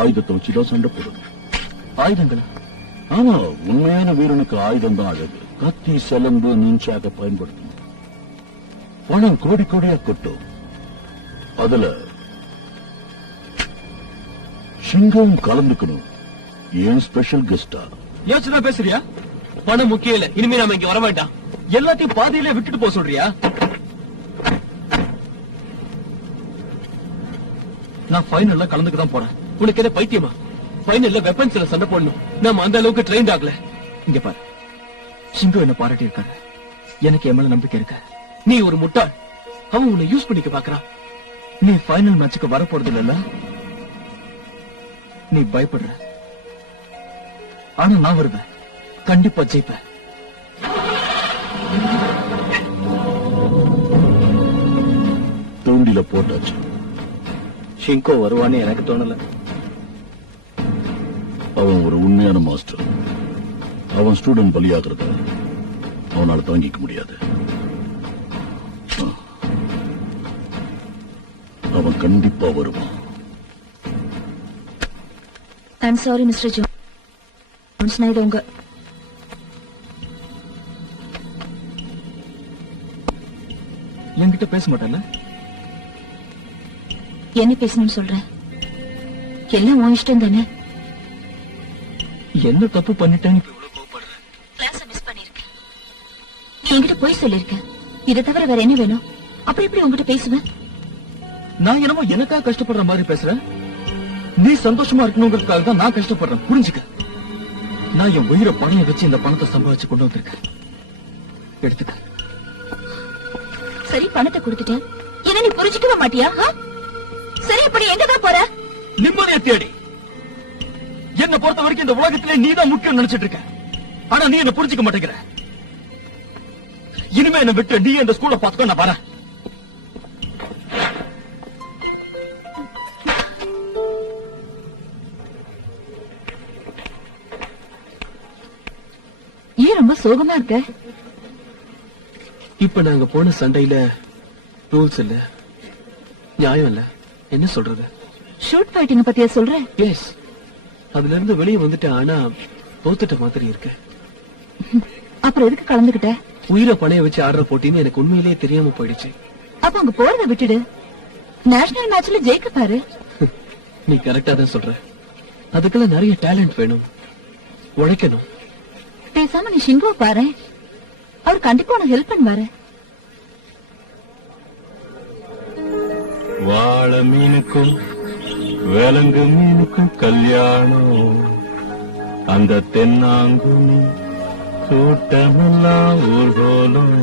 ஆயுதத்தை வச்சுதான் சண்டை போடுங்க. ஆயுதங்களா? ஆமா, உண்மையான வீரனுக்கு ஆயுதம் தான் அழகு. கத்தி, செலம்பு, நுஞ்சாக பயன்படுத்தணும். பணம் கோடி கோடியா கொட்டும். அதுல சிங்கம் கலந்துக்கணும். ஏன் ஸ்பெஷல் கெஸ்டா? யோசனை பேசுறியா? பணம் முக்கியம் இல்ல. இனிமே நாம இங்க வர வேண்டாம். எல்லாத்தையும் பாதியிலே விட்டுட்டு போக சொல்றியா? நான் ஃபைனல்ல கலந்துக்க தான் போறேன். உனக்கு என்ன பைத்தியமா? ஃபைனல்ல வெப்பன்ஸ்ல சண்டை போடணும். நாம அந்த அளவுக்கு ட்ரெயின்ட் ஆகல. இங்க பாரு, சிங்கம் என்ன பாராட்டி இருக்காரு. எனக்கு என் மேல நம்பிக்கை இருக்க. நீ ஒரு முட்டாள். அவன் உன்னை யூஸ் பண்ணிக்க பாக்குறான். நீ ஃபைனல் மேட்சுக்கு வர போறது இல்ல. நீ பயப்படுற. ஆனா நான் வருவேன். கண்டிப்பா ஜெயிப்பேன். தூண்டில போட்டாச்சு. ஷிங்கோ வருவான்னு எனக்கு தோணல. அவன் ஒரு உண்மையான மாஸ்டர். அவன் ஸ்டூடெண்ட் பலியாகிறத அவனால தாங்கிக்க முடியாது. அவன் கண்டிப்பா வருவான். ஐம் சாரி மிஸ்டர் ஜோன்ஸ், நான் இது உங்க என்கிட்ட பேச மாட்டேன்ல? என்ன பேசணும்னு சொல்றேன். எல்லாம் உன் இஷ்டம் தானே. என்ன தப்பு பண்ணிட்டேன்னு இப்ப இவ்வளவு கோவப்படுற? கிளாஸ மிஸ் பண்ணிருக்கேன். நீ என்கிட்ட போய் சொல்லிருக்க. இதை தவிர வேற என்ன வேணும்? அப்புறம் எப்படி உங்ககிட்ட பேசுவேன்? நான் என்னமோ எனக்காக கஷ்டப்படுற மாதிரி பேசுறேன். நீ சந்தோஷமா இருக்கணுங்கிறதுக்காக தான் நான் கஷ்டப்படுறேன். புரிஞ்சுக்க. நான் என் உயிரை பணைய வச்சு இந்த பணத்தை சம்பாதிச்சு கொண்டு வந்திருக்கேன். எடுத்துக்க. சரி, பணத்தை கொடுத்துட்டேன். என்ன நீ புரிஞ்சுக்கவே மாட்டியா? சரி, அப்படி எங்கதான் போற? நிம்மதியை தேடி. என்ன பொறுத்த வரைக்கும் இந்த உலகத்திலே நீதான் முக்கியம் நினைச்சிட்டு இருக்க. ஆனா நீ என்ன புரிஞ்சுக்க மாட்டேங்கிற. இனிமே என்ன விட்டு நீ இந்த ஸ்கூல்ல பாத்துக்கோ. நான் வரேன். ஏன் ரொம்ப சோகமா இருக்க? இப்ப நாங்க போன சண்டையில ரூல்ஸ் இல்ல, நியாயம் இல்ல. என்ன சொல்றது? ஷூட் ஃபைட்டிங் பத்தியா சொல்ற? எஸ், அதுல இருந்து வெளியே வந்துட்டேன். ஆனா தோத்துட்ட மாதிரி இருக்கு. அப்புறம் எதுக்கு கலந்துகிட்ட? உயிரை பணைய வச்சு ஆடுற போட்டின்னு எனக்கு உண்மையிலேயே தெரியாம போயிடுச்சு. அப்ப அங்க போறத விட்டுடு. நேஷனல் மேட்ச்ல ஜெயிக்க பாரு. நீ கரெக்டா தான் சொல்ற. அதுக்கெல்லாம் நிறைய டேலண்ட் வேணும், உழைக்கணும். பேசாம நீ ஷிங்கோ பாரு. அவர் கண்டிப்பா உனக்கு ஹெல்ப் பண்ணுவாரு. வாழை மீனுக்கும் வேலங்கு மீனுக்கும் கல்யாணம், அந்த தென்னாங்குனி கூட்டமெல்லாம் ஊர்கோலம்.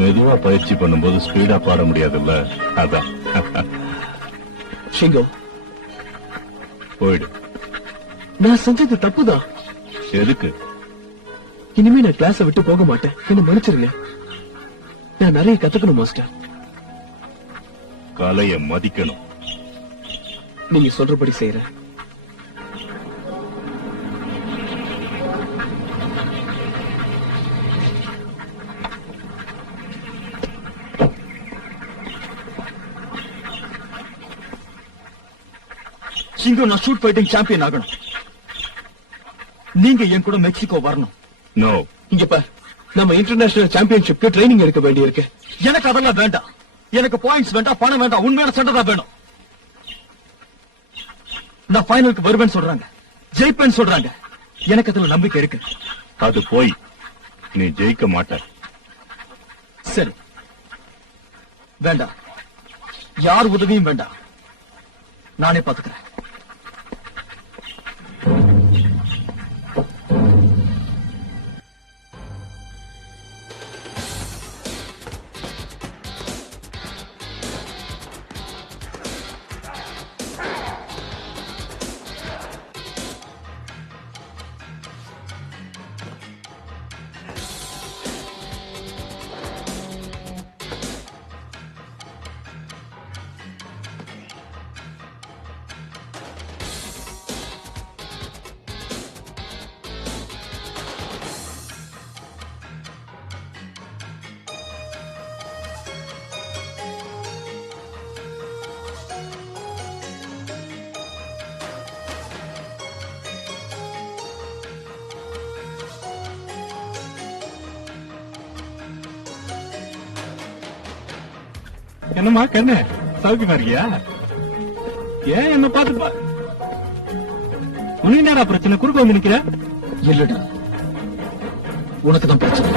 மெதுவா பயிற்சி பண்ணும்போது ஸ்பீடா பாட முடியாதுல்ல, அதான். ஷிங்கோ, போயிடு. நான் செஞ்சது தப்புதான். எதுக்கு? இனிமே நான் கிளாஸ விட்டு போக மாட்டேன். என்ன மன்னிச்சிருங்க. நான் நிறைய கத்துக்கணும் மாஸ்டர். கலைய மதிக்கணும். நீங்க சொல்றபடி செய்யறேன். ஷிங்கோ, நான் ஷூட் ஃபைட்டிங் சாம்பியன் ஆகணும். நீங்க என் கூட மெக்சிகோ வரணும். நோ. இங்க பார், நம்ம இன்டர்நேஷனல் சாம்பியன்ஷிப்க்கு ட்ரைனிங் எடுக்க வேண்டியிருக்கு. எனக்கு அதெல்லாம் வேண்டாம். எனக்கு பாயிண்ட்ஸ் வேண்டாம், பணம் வேண்டாம், உண்மையான சண்டை தான் வேணும். நான் ஃபைனலுக்கு வருவேன்னு சொல்றாங்க, ஜெயிப்பேன்னு சொல்றாங்க. எனக்கு அதுல நம்பிக்கை இருக்கு. அது போய் நீ ஜெயிக்க மாட்ட. சரி, வேண்டாம், யார் உதவியும் வேண்டாம், நானே பாத்துக்கிறேன். என்னம்மா கண்ணு, சௌக்கியமா இருக்கியா? ஏன் என்ன பார்த்து உனக்கு நேரா பிரச்சனை? குறுக்க வந்து நிக்கிற? இல்லடா, உனக்கு தான் பிரச்சனை.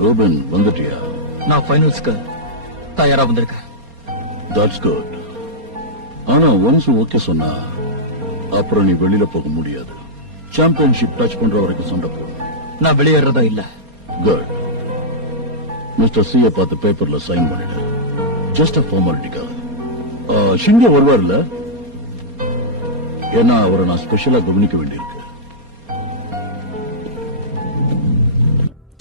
ரூபன் வந்துட்டியா? நான் ஃபைனல்ஸ்க்கு தயாரா வந்திருக்கேன். That's good. ஆனா ஒன்ஸ் ஓகே சொன்னா அப்புறம் நீ வெளியில போக முடியாது. சாம்பியன்ஷிப் டச் பண்ற வரைக்கும் சண்டை போடும். நான் வெளியேறதா இல்ல. குட். மிஸ்டர் சியை பார்த்து பேப்பர்ல சைன் பண்ணிடு. Just a ஃபார்மாலிட்டிக்காக. ஷிங்கே வருவார்ல, ஏன்னா அவரை நான் ஸ்பெஷலா கவனிக்க வேண்டியிருக்கு.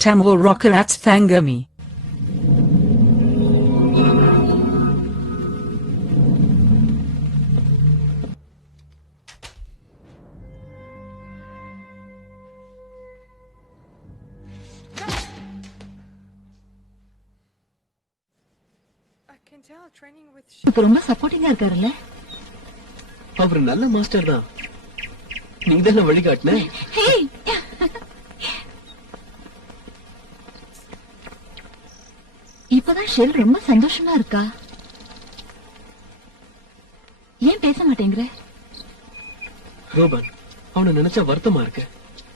Tamil rocker at Fangami. இப்ப ரொம்ப சப்போர்ட்டிங்கா இருக்காருல்ல? அவர் நல்ல மாஸ்டர் தான். நீங்க தானே வழிகாட்டின. ஹேய், இப்பதான் ஷெல் ரொம்ப சந்தோஷமா இருக்கா. ஏன் பேச மாட்டேங்கிற? ரோபன், அவனை நினைச்சா வருத்தமா இருக்கு.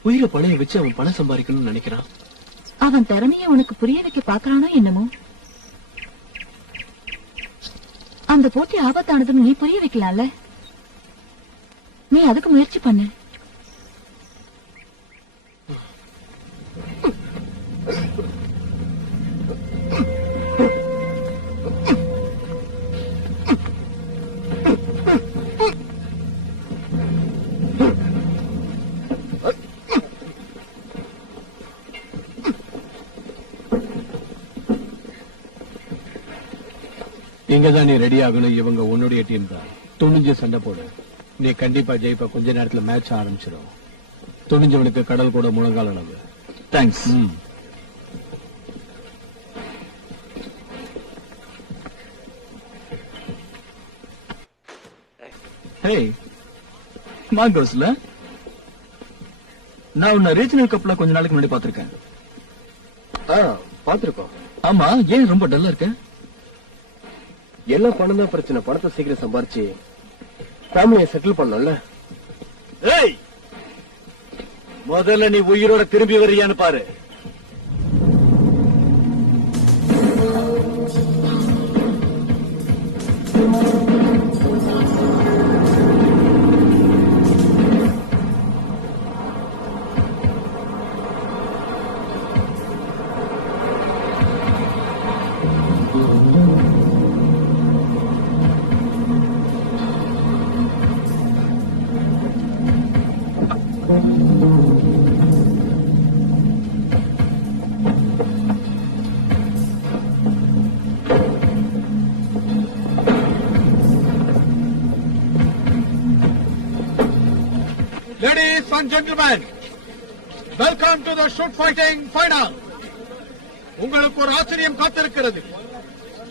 உயிரை பணைய வச்சு அவன் பணம் சம்பாதிக்கணும்னு நினைக்கிறான். அவன் திறமைய உனக்கு புரிய வைக்க பாக்குறானோ என்னமோ. அந்த போட்டி ஆபத்தானதுன்னு நீ புரிய வைக்கலாம்ல. நீ அதுக்கு முயற்சி பண்ணு. இங்கதான் நீ ரெடி ஆகணும். இவங்க உன்னுடைய டீம் தான். துணிஞ்சு சண்டை போடு. நீ கண்டிப்பா ஜெயிப்ப. கொஞ்ச நேரத்துல மேட்ச் ஆரம்பிச்சிடும். துணிஞ்சவனுக்கு கடல் கூட முழங்கால் அளவு. தேங்க்ஸ். ஹே மாங்கோஸ்ல நான் உன்னை ரீஜனல் கப்ல கொஞ்ச நாளைக்கு முன்னாடி பாத்திருக்கேன். பாத்துருக்கோம். ஆமா, ஏன் ரொம்ப டல்லா இருக்க? எல்லாம் பணம் தான் பிரச்சனை. பணத்தை சீக்கிரம் சம்பாரிச்சு ஃபேமிலியை செட்டில் பண்ணல. ஏய், முதல்ல நீ உயிரோட திரும்பி வரியான்னு பாரு. Ladies and gentlemen, welcome to the shoot fighting final. உங்களுக்கு ஒரு ஆச்சரியம் காத்திருக்கிறது.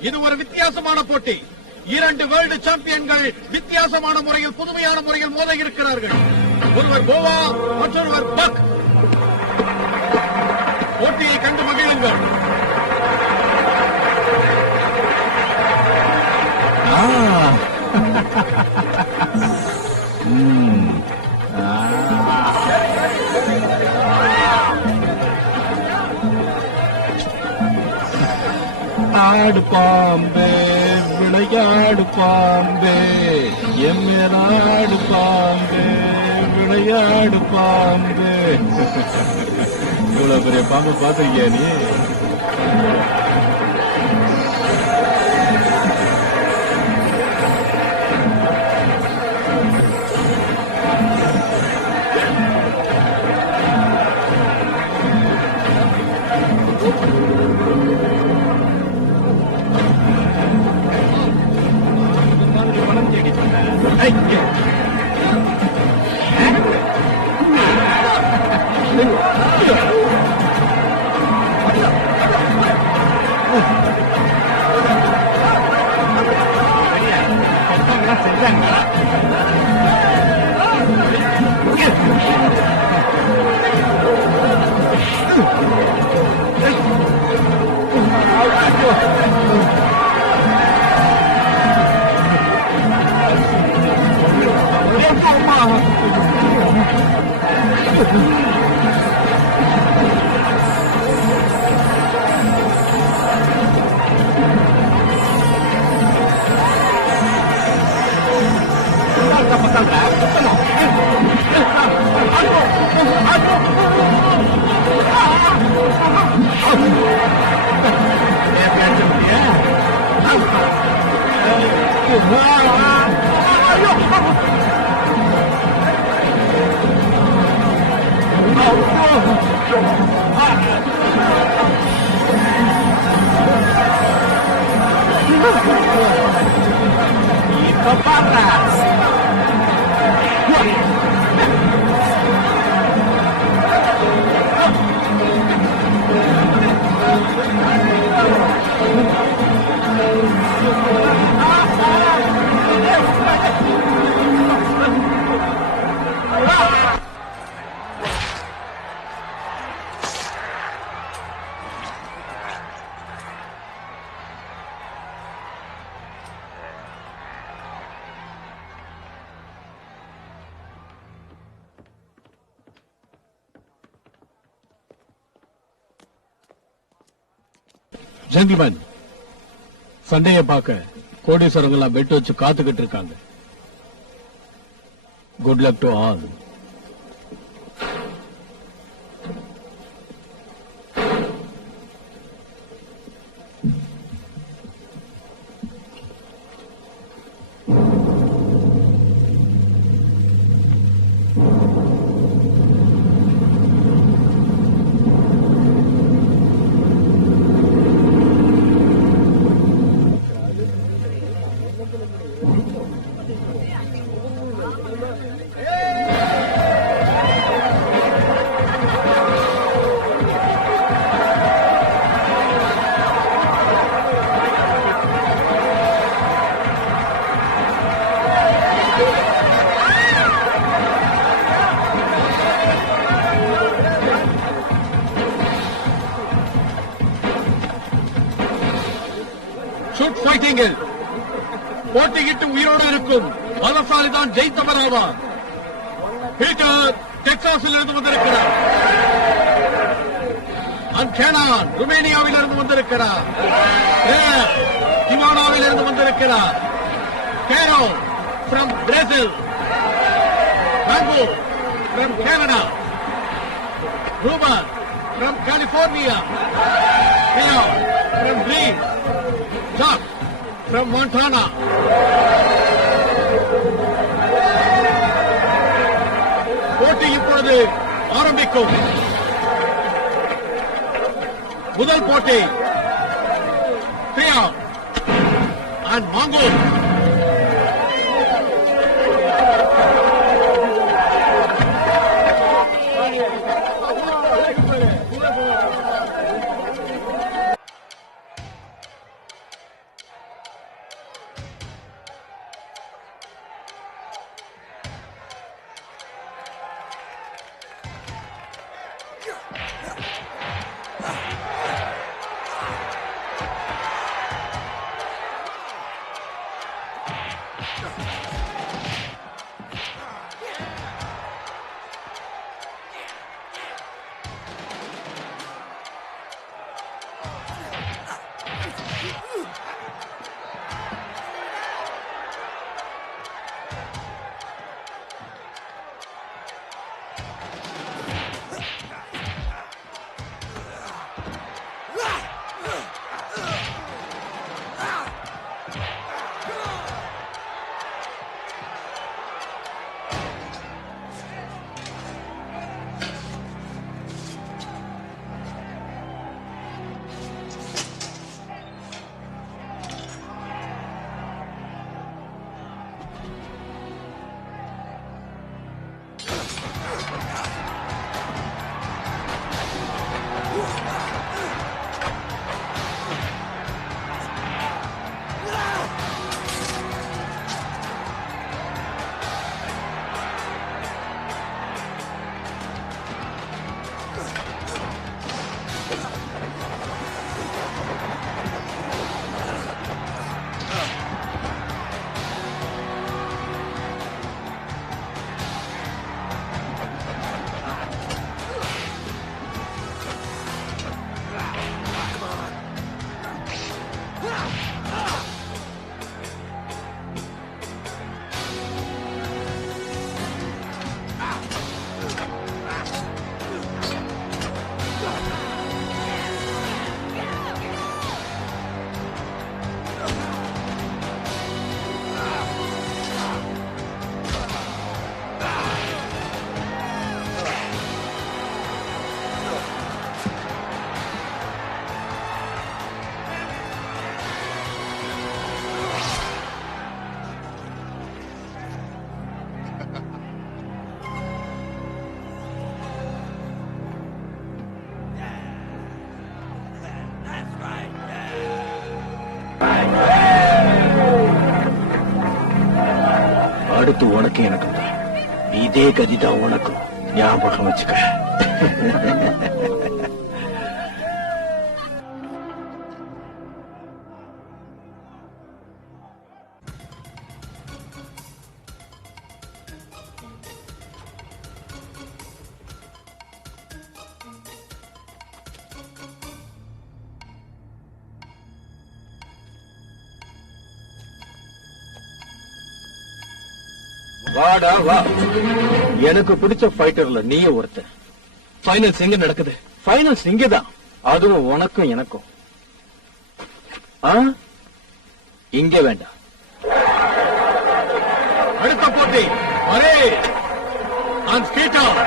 இது ஒரு வித்தியாசமான போட்டி. 2 வேர்ல்டு சாம்பியன்கள் வித்தியாசமான முறையில், புதுமையான முறையில் மோத இருக்கிறார்கள். ஒருவர் கோவா, மற்றொருவர் பக். போட்டியை கண்டு மகிழுங்கள். ஆடு பாம்பே, விளையாடு பாம்பே, எம்மேலாடு பாம்பே, விளையாடு பாம்பே. இவ்வளவு பெரிய பாம்பு பாத்திருக்கியா நீ? ஜென்டில்மேன், சண்டைய பார்க்க கோடீஸ்வரங்களாம் பெட்டு வச்சு காத்துக்கிட்டு இருக்காங்க. Good luck to all. Shoot ஃபைட்டிங்கில் போட்டியிட்டு உயிரோடு இருக்கும் பலசாலிதான் ஜெயித்தவர் ஆவார். பீட்டர் டெக்சாஸில் இருந்து வந்திருக்கிறார். அன்கேனான் ருமேனியாவில் இருந்து வந்திருக்கிறார். திவானாவில் இருந்து வந்திருக்கிறார். Caro from Brazil. Rango from Canada. Ruben from California. From Greece. Chuck from Montana. போட்டி இப்பொழுது ஆரம்பிக்கும். முதல் போட்டி பிரியா அண்ட் மாங்கோ. அடுத்து உனக்கு எனக்கு தான். இதே கதிதான் உனக்கும். ஞாபகம் வச்சுக்க. வாடா வா. எனக்கு பிடிச்ச ஃபைட்டர்ல நீயே ஒருத்த. ஃபைனல்ஸ் எங்க நடக்குது? ஃபைனல்ஸ் இங்கதான். அதுவும் உனக்கும் எனக்கும். இங்க வேண்டாம். அடுத்த போட்டி array on scatter.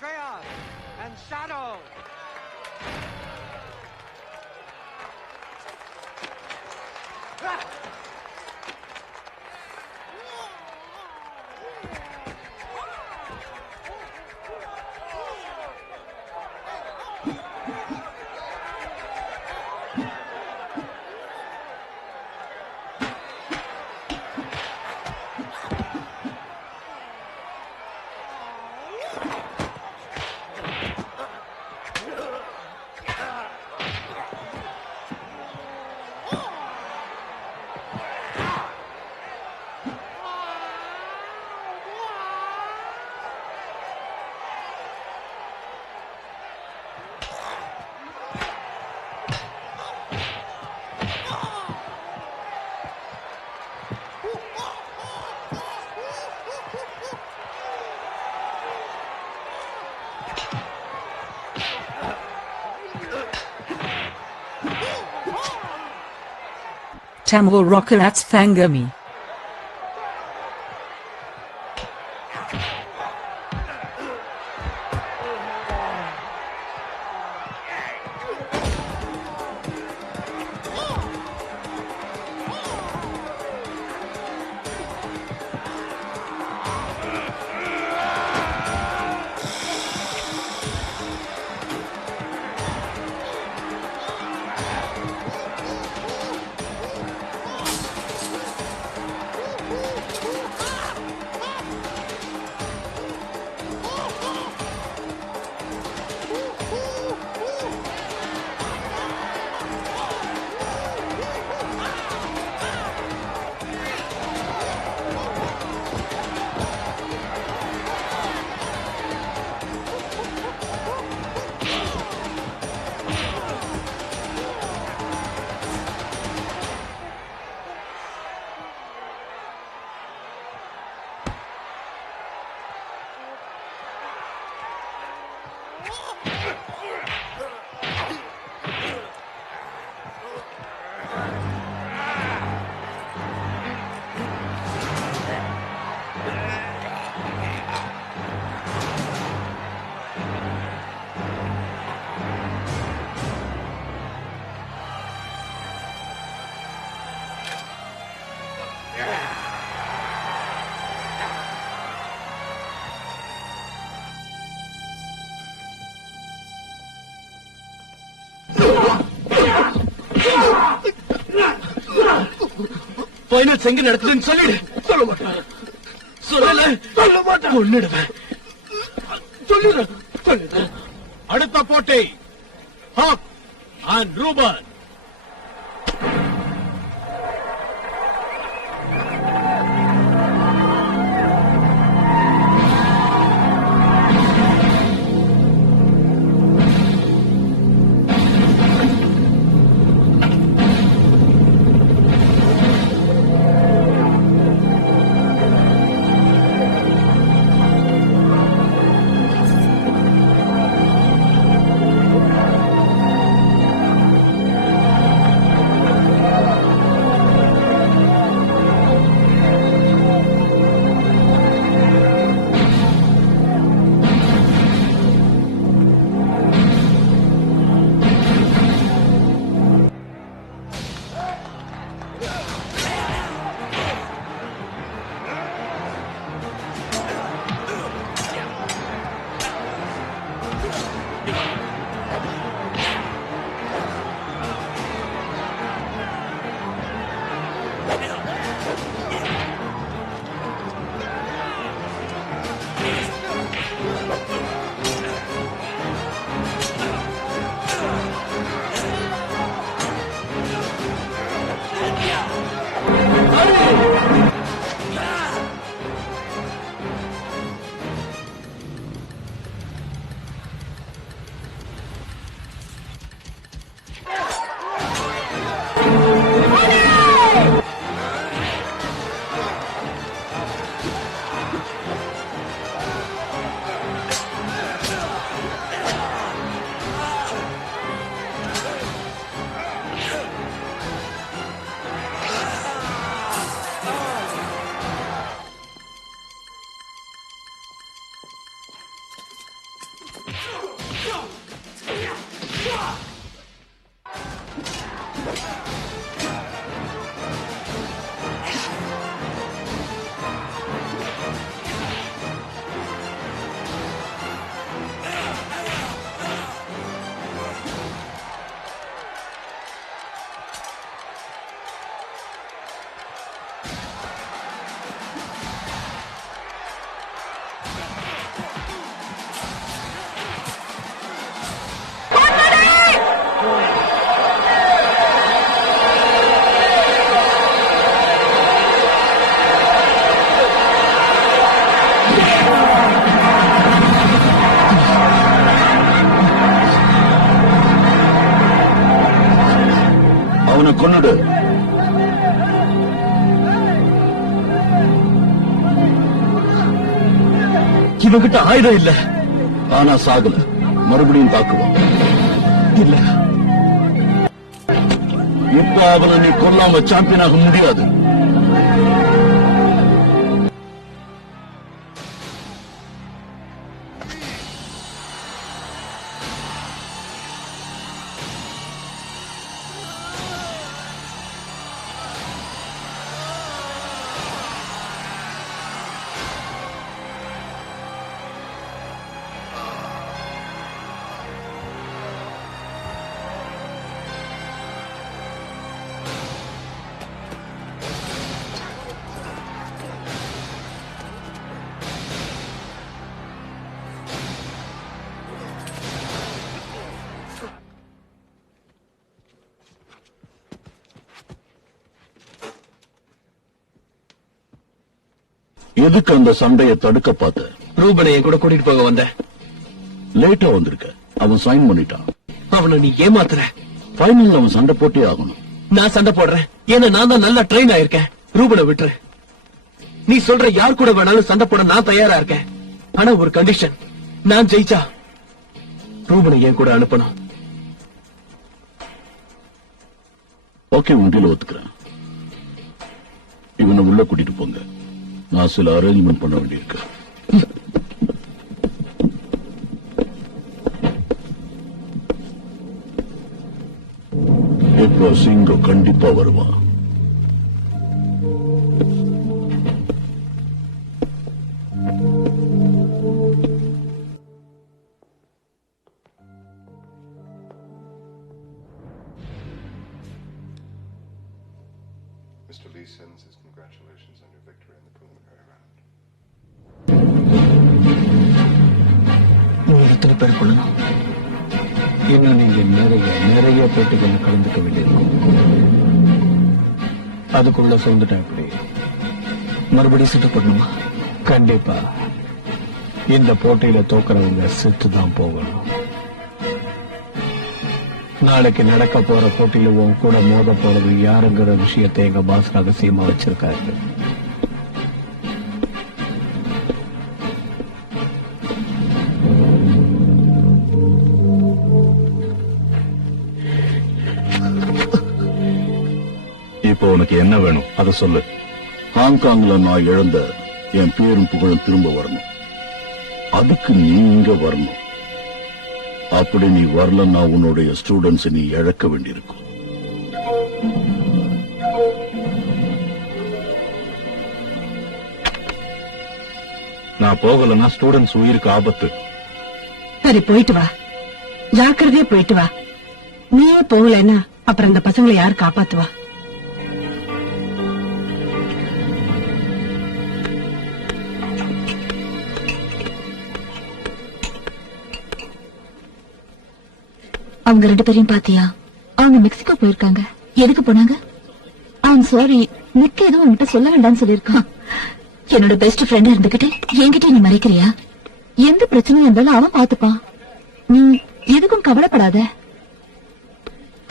Andreas and Shadow. Tamil Rockerat's Fangami. Finals எங்க நடக்குதுன்னு சொல்லிடு. சொல்ல மாட்டேன். சொல்லல. சொல்ல மாட்டேன். கொன்னுடுவேன். சொல்லிடுறேன். சொல்லிடுறேன். அடுத்த போட்டி ஹாக் அண்ட் ரூபன். அவனை கொன்னுடு. இவங்கிட்ட ஆயுதம் இல்ல. ஆனா சாகல, மறுபடியும் தாக்குவான். இல்ல, இப்ப அவனை நீ கொல்லாம சாம்பியன் ஆக முடியாது. எதுக்கு அந்த சண்டையை தடுக்க பார்த்த? ரூபனை என் கூட கூட்டிட்டு போக வந்தேன். லேட்டா வந்திருக்க. அவன் சைன் பண்ணிட்டான். அவனை நீ ஏமாத்துற. ஃபைனல்ல அவன் சண்டை போட்டே ஆகணும். நான் சண்டை போடுறேன். ஏன்னா நான் தான் நல்லா ட்ரெயின் ஆயிருக்கேன். ரூபனை விட்டுரு. நீ சொல்ற யார் கூட வேணாலும் சண்டை போட நான் தயாரா இருக்கேன். ஆனா ஒரு கண்டிஷன், நான் ஜெயிச்சா ரூபனை என் கூட அனுப்பணும். ஓகே, உண்டியில ஒத்துக்கிறேன். இவனை உள்ள கூட்டிட்டு போங்க. நான் சில அரேஞ்ச்மெண்ட் பண்ண வேண்டியிருக்கு. இப்போ சிங்கம் கண்டிப்பா வருவான். Mr. Lee sends his congratulations on your victory in the preliminary round. நீங்க எத்தனை பேர் கொள்ளணும்? இன்னும் நீங்க நிறைய போட்டிகள் கலந்துக்க வேண்டியிருக்கும். அதுக்குள்ள சொல்லிட்டேன். அப்படி மறுபடியும் சண்டை போடணுமா? கண்டிப்பா இந்த போட்டியில தோக்குறவங்க செத்து தான் போகணும். நாளைக்கு நடக்க போற போட்டியில உன் கூட மோத போறது யாருங்கிற விஷயத்தை எங்க பாஸ் ரகசியமா வச்சிருக்காரு. இப்போ உனக்கு என்ன வேணும் அதை சொல்லு. ஹாங்காங்ல நான் இழந்த என் பேரும் புகழும் திரும்ப வரணும். அதுக்கு நீ இங்க வரணும். அப்படி நீ வரலன்னா உன்னுடைய ஸ்டூடெண்ட்ஸ் நீ இழக்க வேண்டியிருக்கும். நான் போகலன்னா ஸ்டூடெண்ட்ஸ் உயிருக்கு ஆபத்து. சரி, போயிட்டு வா. ஜாக்கிரதையா போயிட்டு வா. நீயே போகலன்னா அப்புறம் இந்த பசங்களை யார் காப்பாத்துவா? அவங்க 2 பேரையும் பாத்தியா? அவங்க மெக்சிகோ போயிருக்காங்க. எதுக்கு போனாங்க? ஐம் சாரி, நிக்க எதுவும் உன்கிட்ட சொல்ல வேண்டாம்னு சொல்லிருக்கான். என்னோட பெஸ்ட் ஃப்ரெண்டா இருந்துகிட்டு என்கிட்ட நீ மறைக்கிறியா? எந்த பிரச்சனையும் இருந்தாலும் அவன் பாத்துப்பான். நீ எதுக்கும் கவலைப்படாத.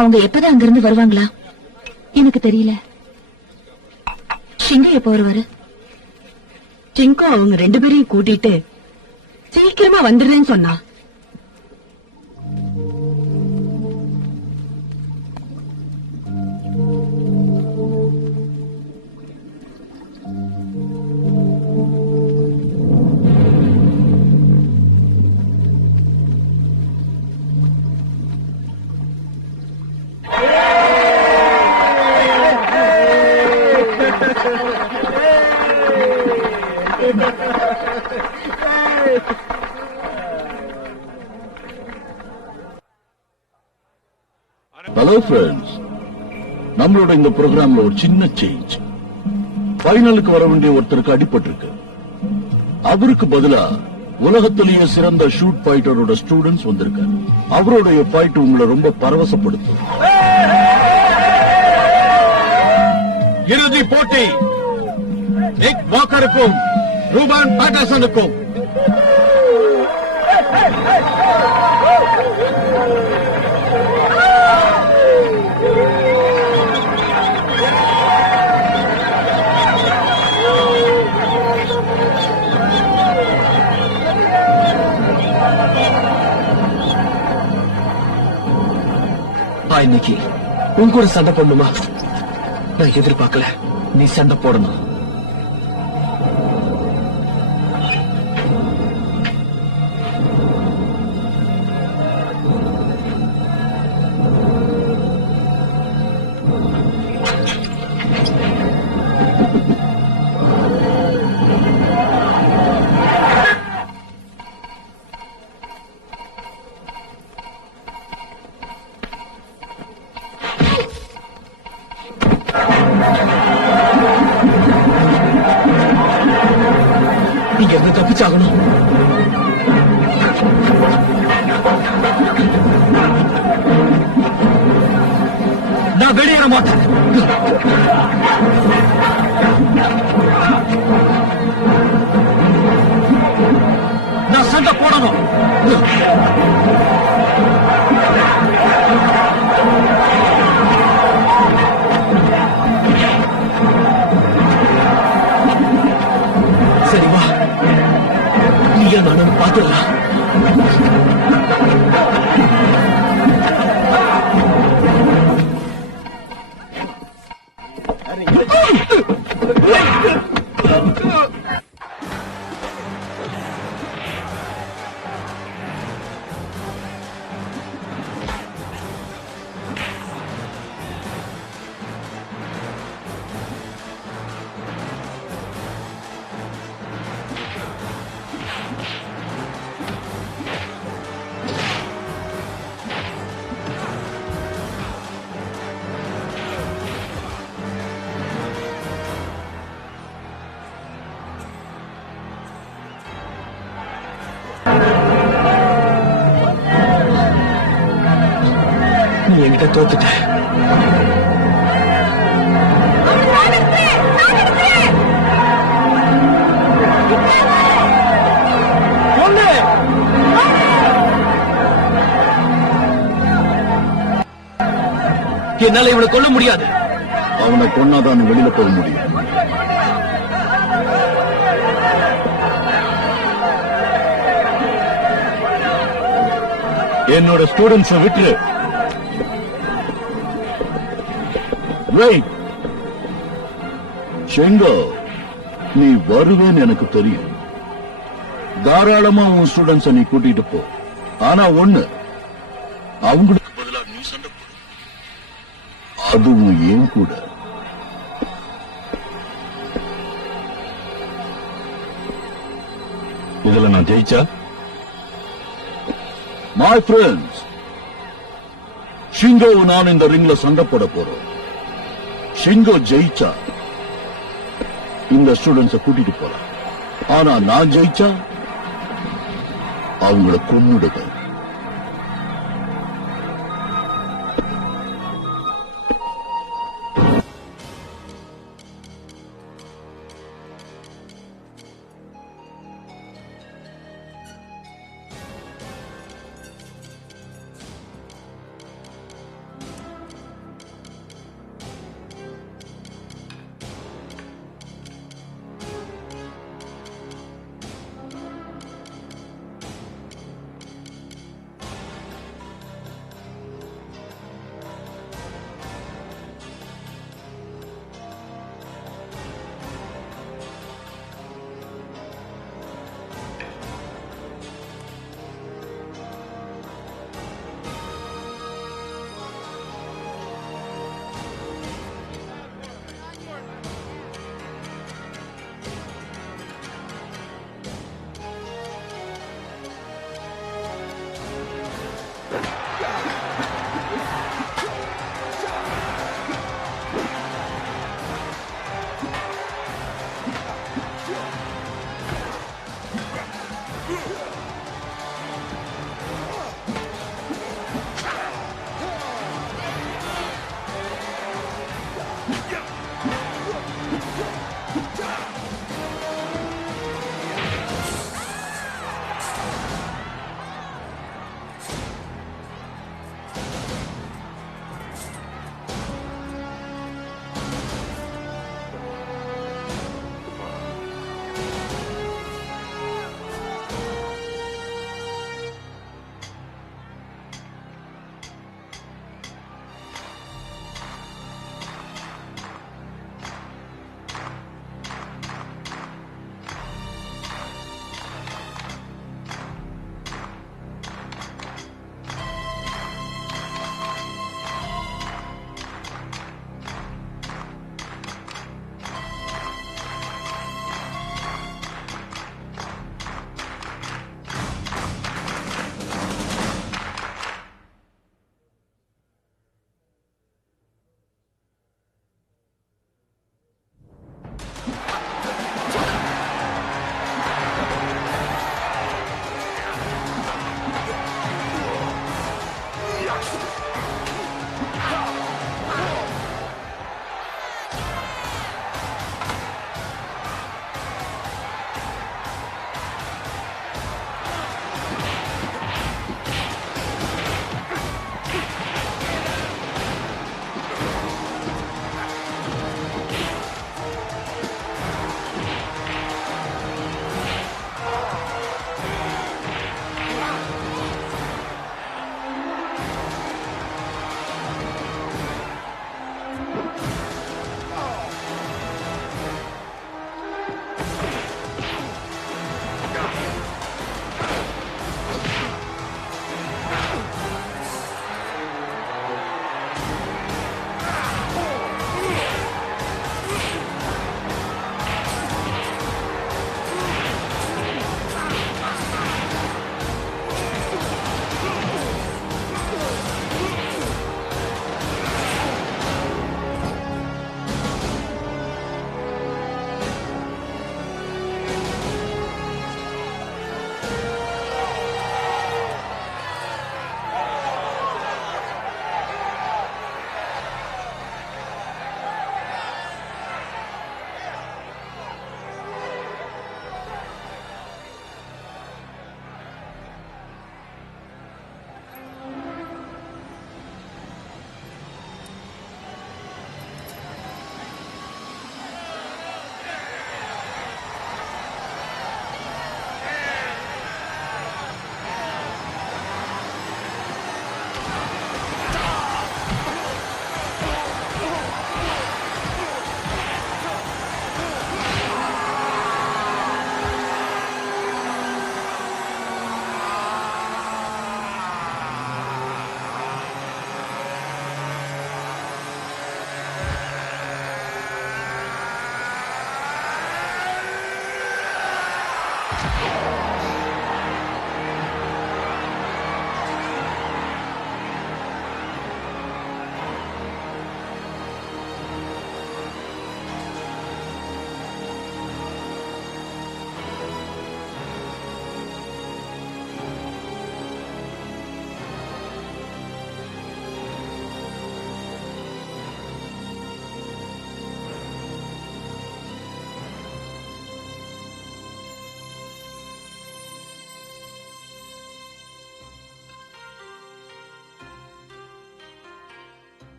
அவங்க எப்பதான் அங்கிருந்து வருவாங்களா? எனக்கு தெரியல. ஷிங்கோ எப்போ வருவாரு? சிங்கோ அவங்க 2 பேரையும் கூட்டிட்டு சீக்கிரமா வந்துடுறேன்னு சொன்னா. நம்மளோட இந்த ப்ரோக்ராம்ல ஒரு சின்ன சேஞ்ச். ஃபைனலுக்கு வர வேண்டிய ஒருத்தருக்கு அடிபட்டிருக்கு. அவருக்கு பதிலா உலகத்திலேயே சிறந்த ஷூட் ஃபைட்டரோட ஸ்டூடெண்ட்ஸ் வந்திருக்காரு. அவருடைய ஃபைட் உங்களை ரொம்ப பரவசப்படுத்தும். இறுதி போட்டி நிக் வாக்கருக்கும் ரூபன் பேட்டர்சனுக்கும். ஹாய் நிக்கி, உன் கூட சண்டை போடணுமா? நான் எதிர்பார்க்கல. நீ சண்டை போடணும். நீங்க இருந்து தப்பிச்சாகணும். நான் வெளியேற மாட்டேன். நான் சண்டை போடணும். சரி வா, நீயா நானும் பார்த்துடலாம். நீ என்கிட்ட தோத்துட்ட. என்னால இவனை கொல்ல முடியாது. அவனை கொன்னாதான் நீ வெளியில போக முடியும். என்னோட ஸ்டூடெண்ட்ஸ விட்டு வெயிட் ஷெங்கோ, நீ வருவேன்னு எனக்கு தெரியும். தாராளமா உன் ஸ்டூடெண்ட்ஸ நீ கூட்டிட்டு போ. ஆனா ஒண்ணு, அவங்களுக்கு பதிலா நீ சண்டை போடு. அதுவும் ஏன் கூட. இதுல நான் ஜெயிச்சா மை ஃப்ரெண்ட்ஸ், ஷிங்கோ நான் இந்த ரிங்ல சண்டை போட போறோம். ஷிங்கோ ஜெயிச்சா இந்த ஸ்டூடெண்ட்ஸ கூட்டிட்டு போறான். ஆனா நான் ஜெயிச்சா அவங்கள கொன்னுடுங்க. Come on.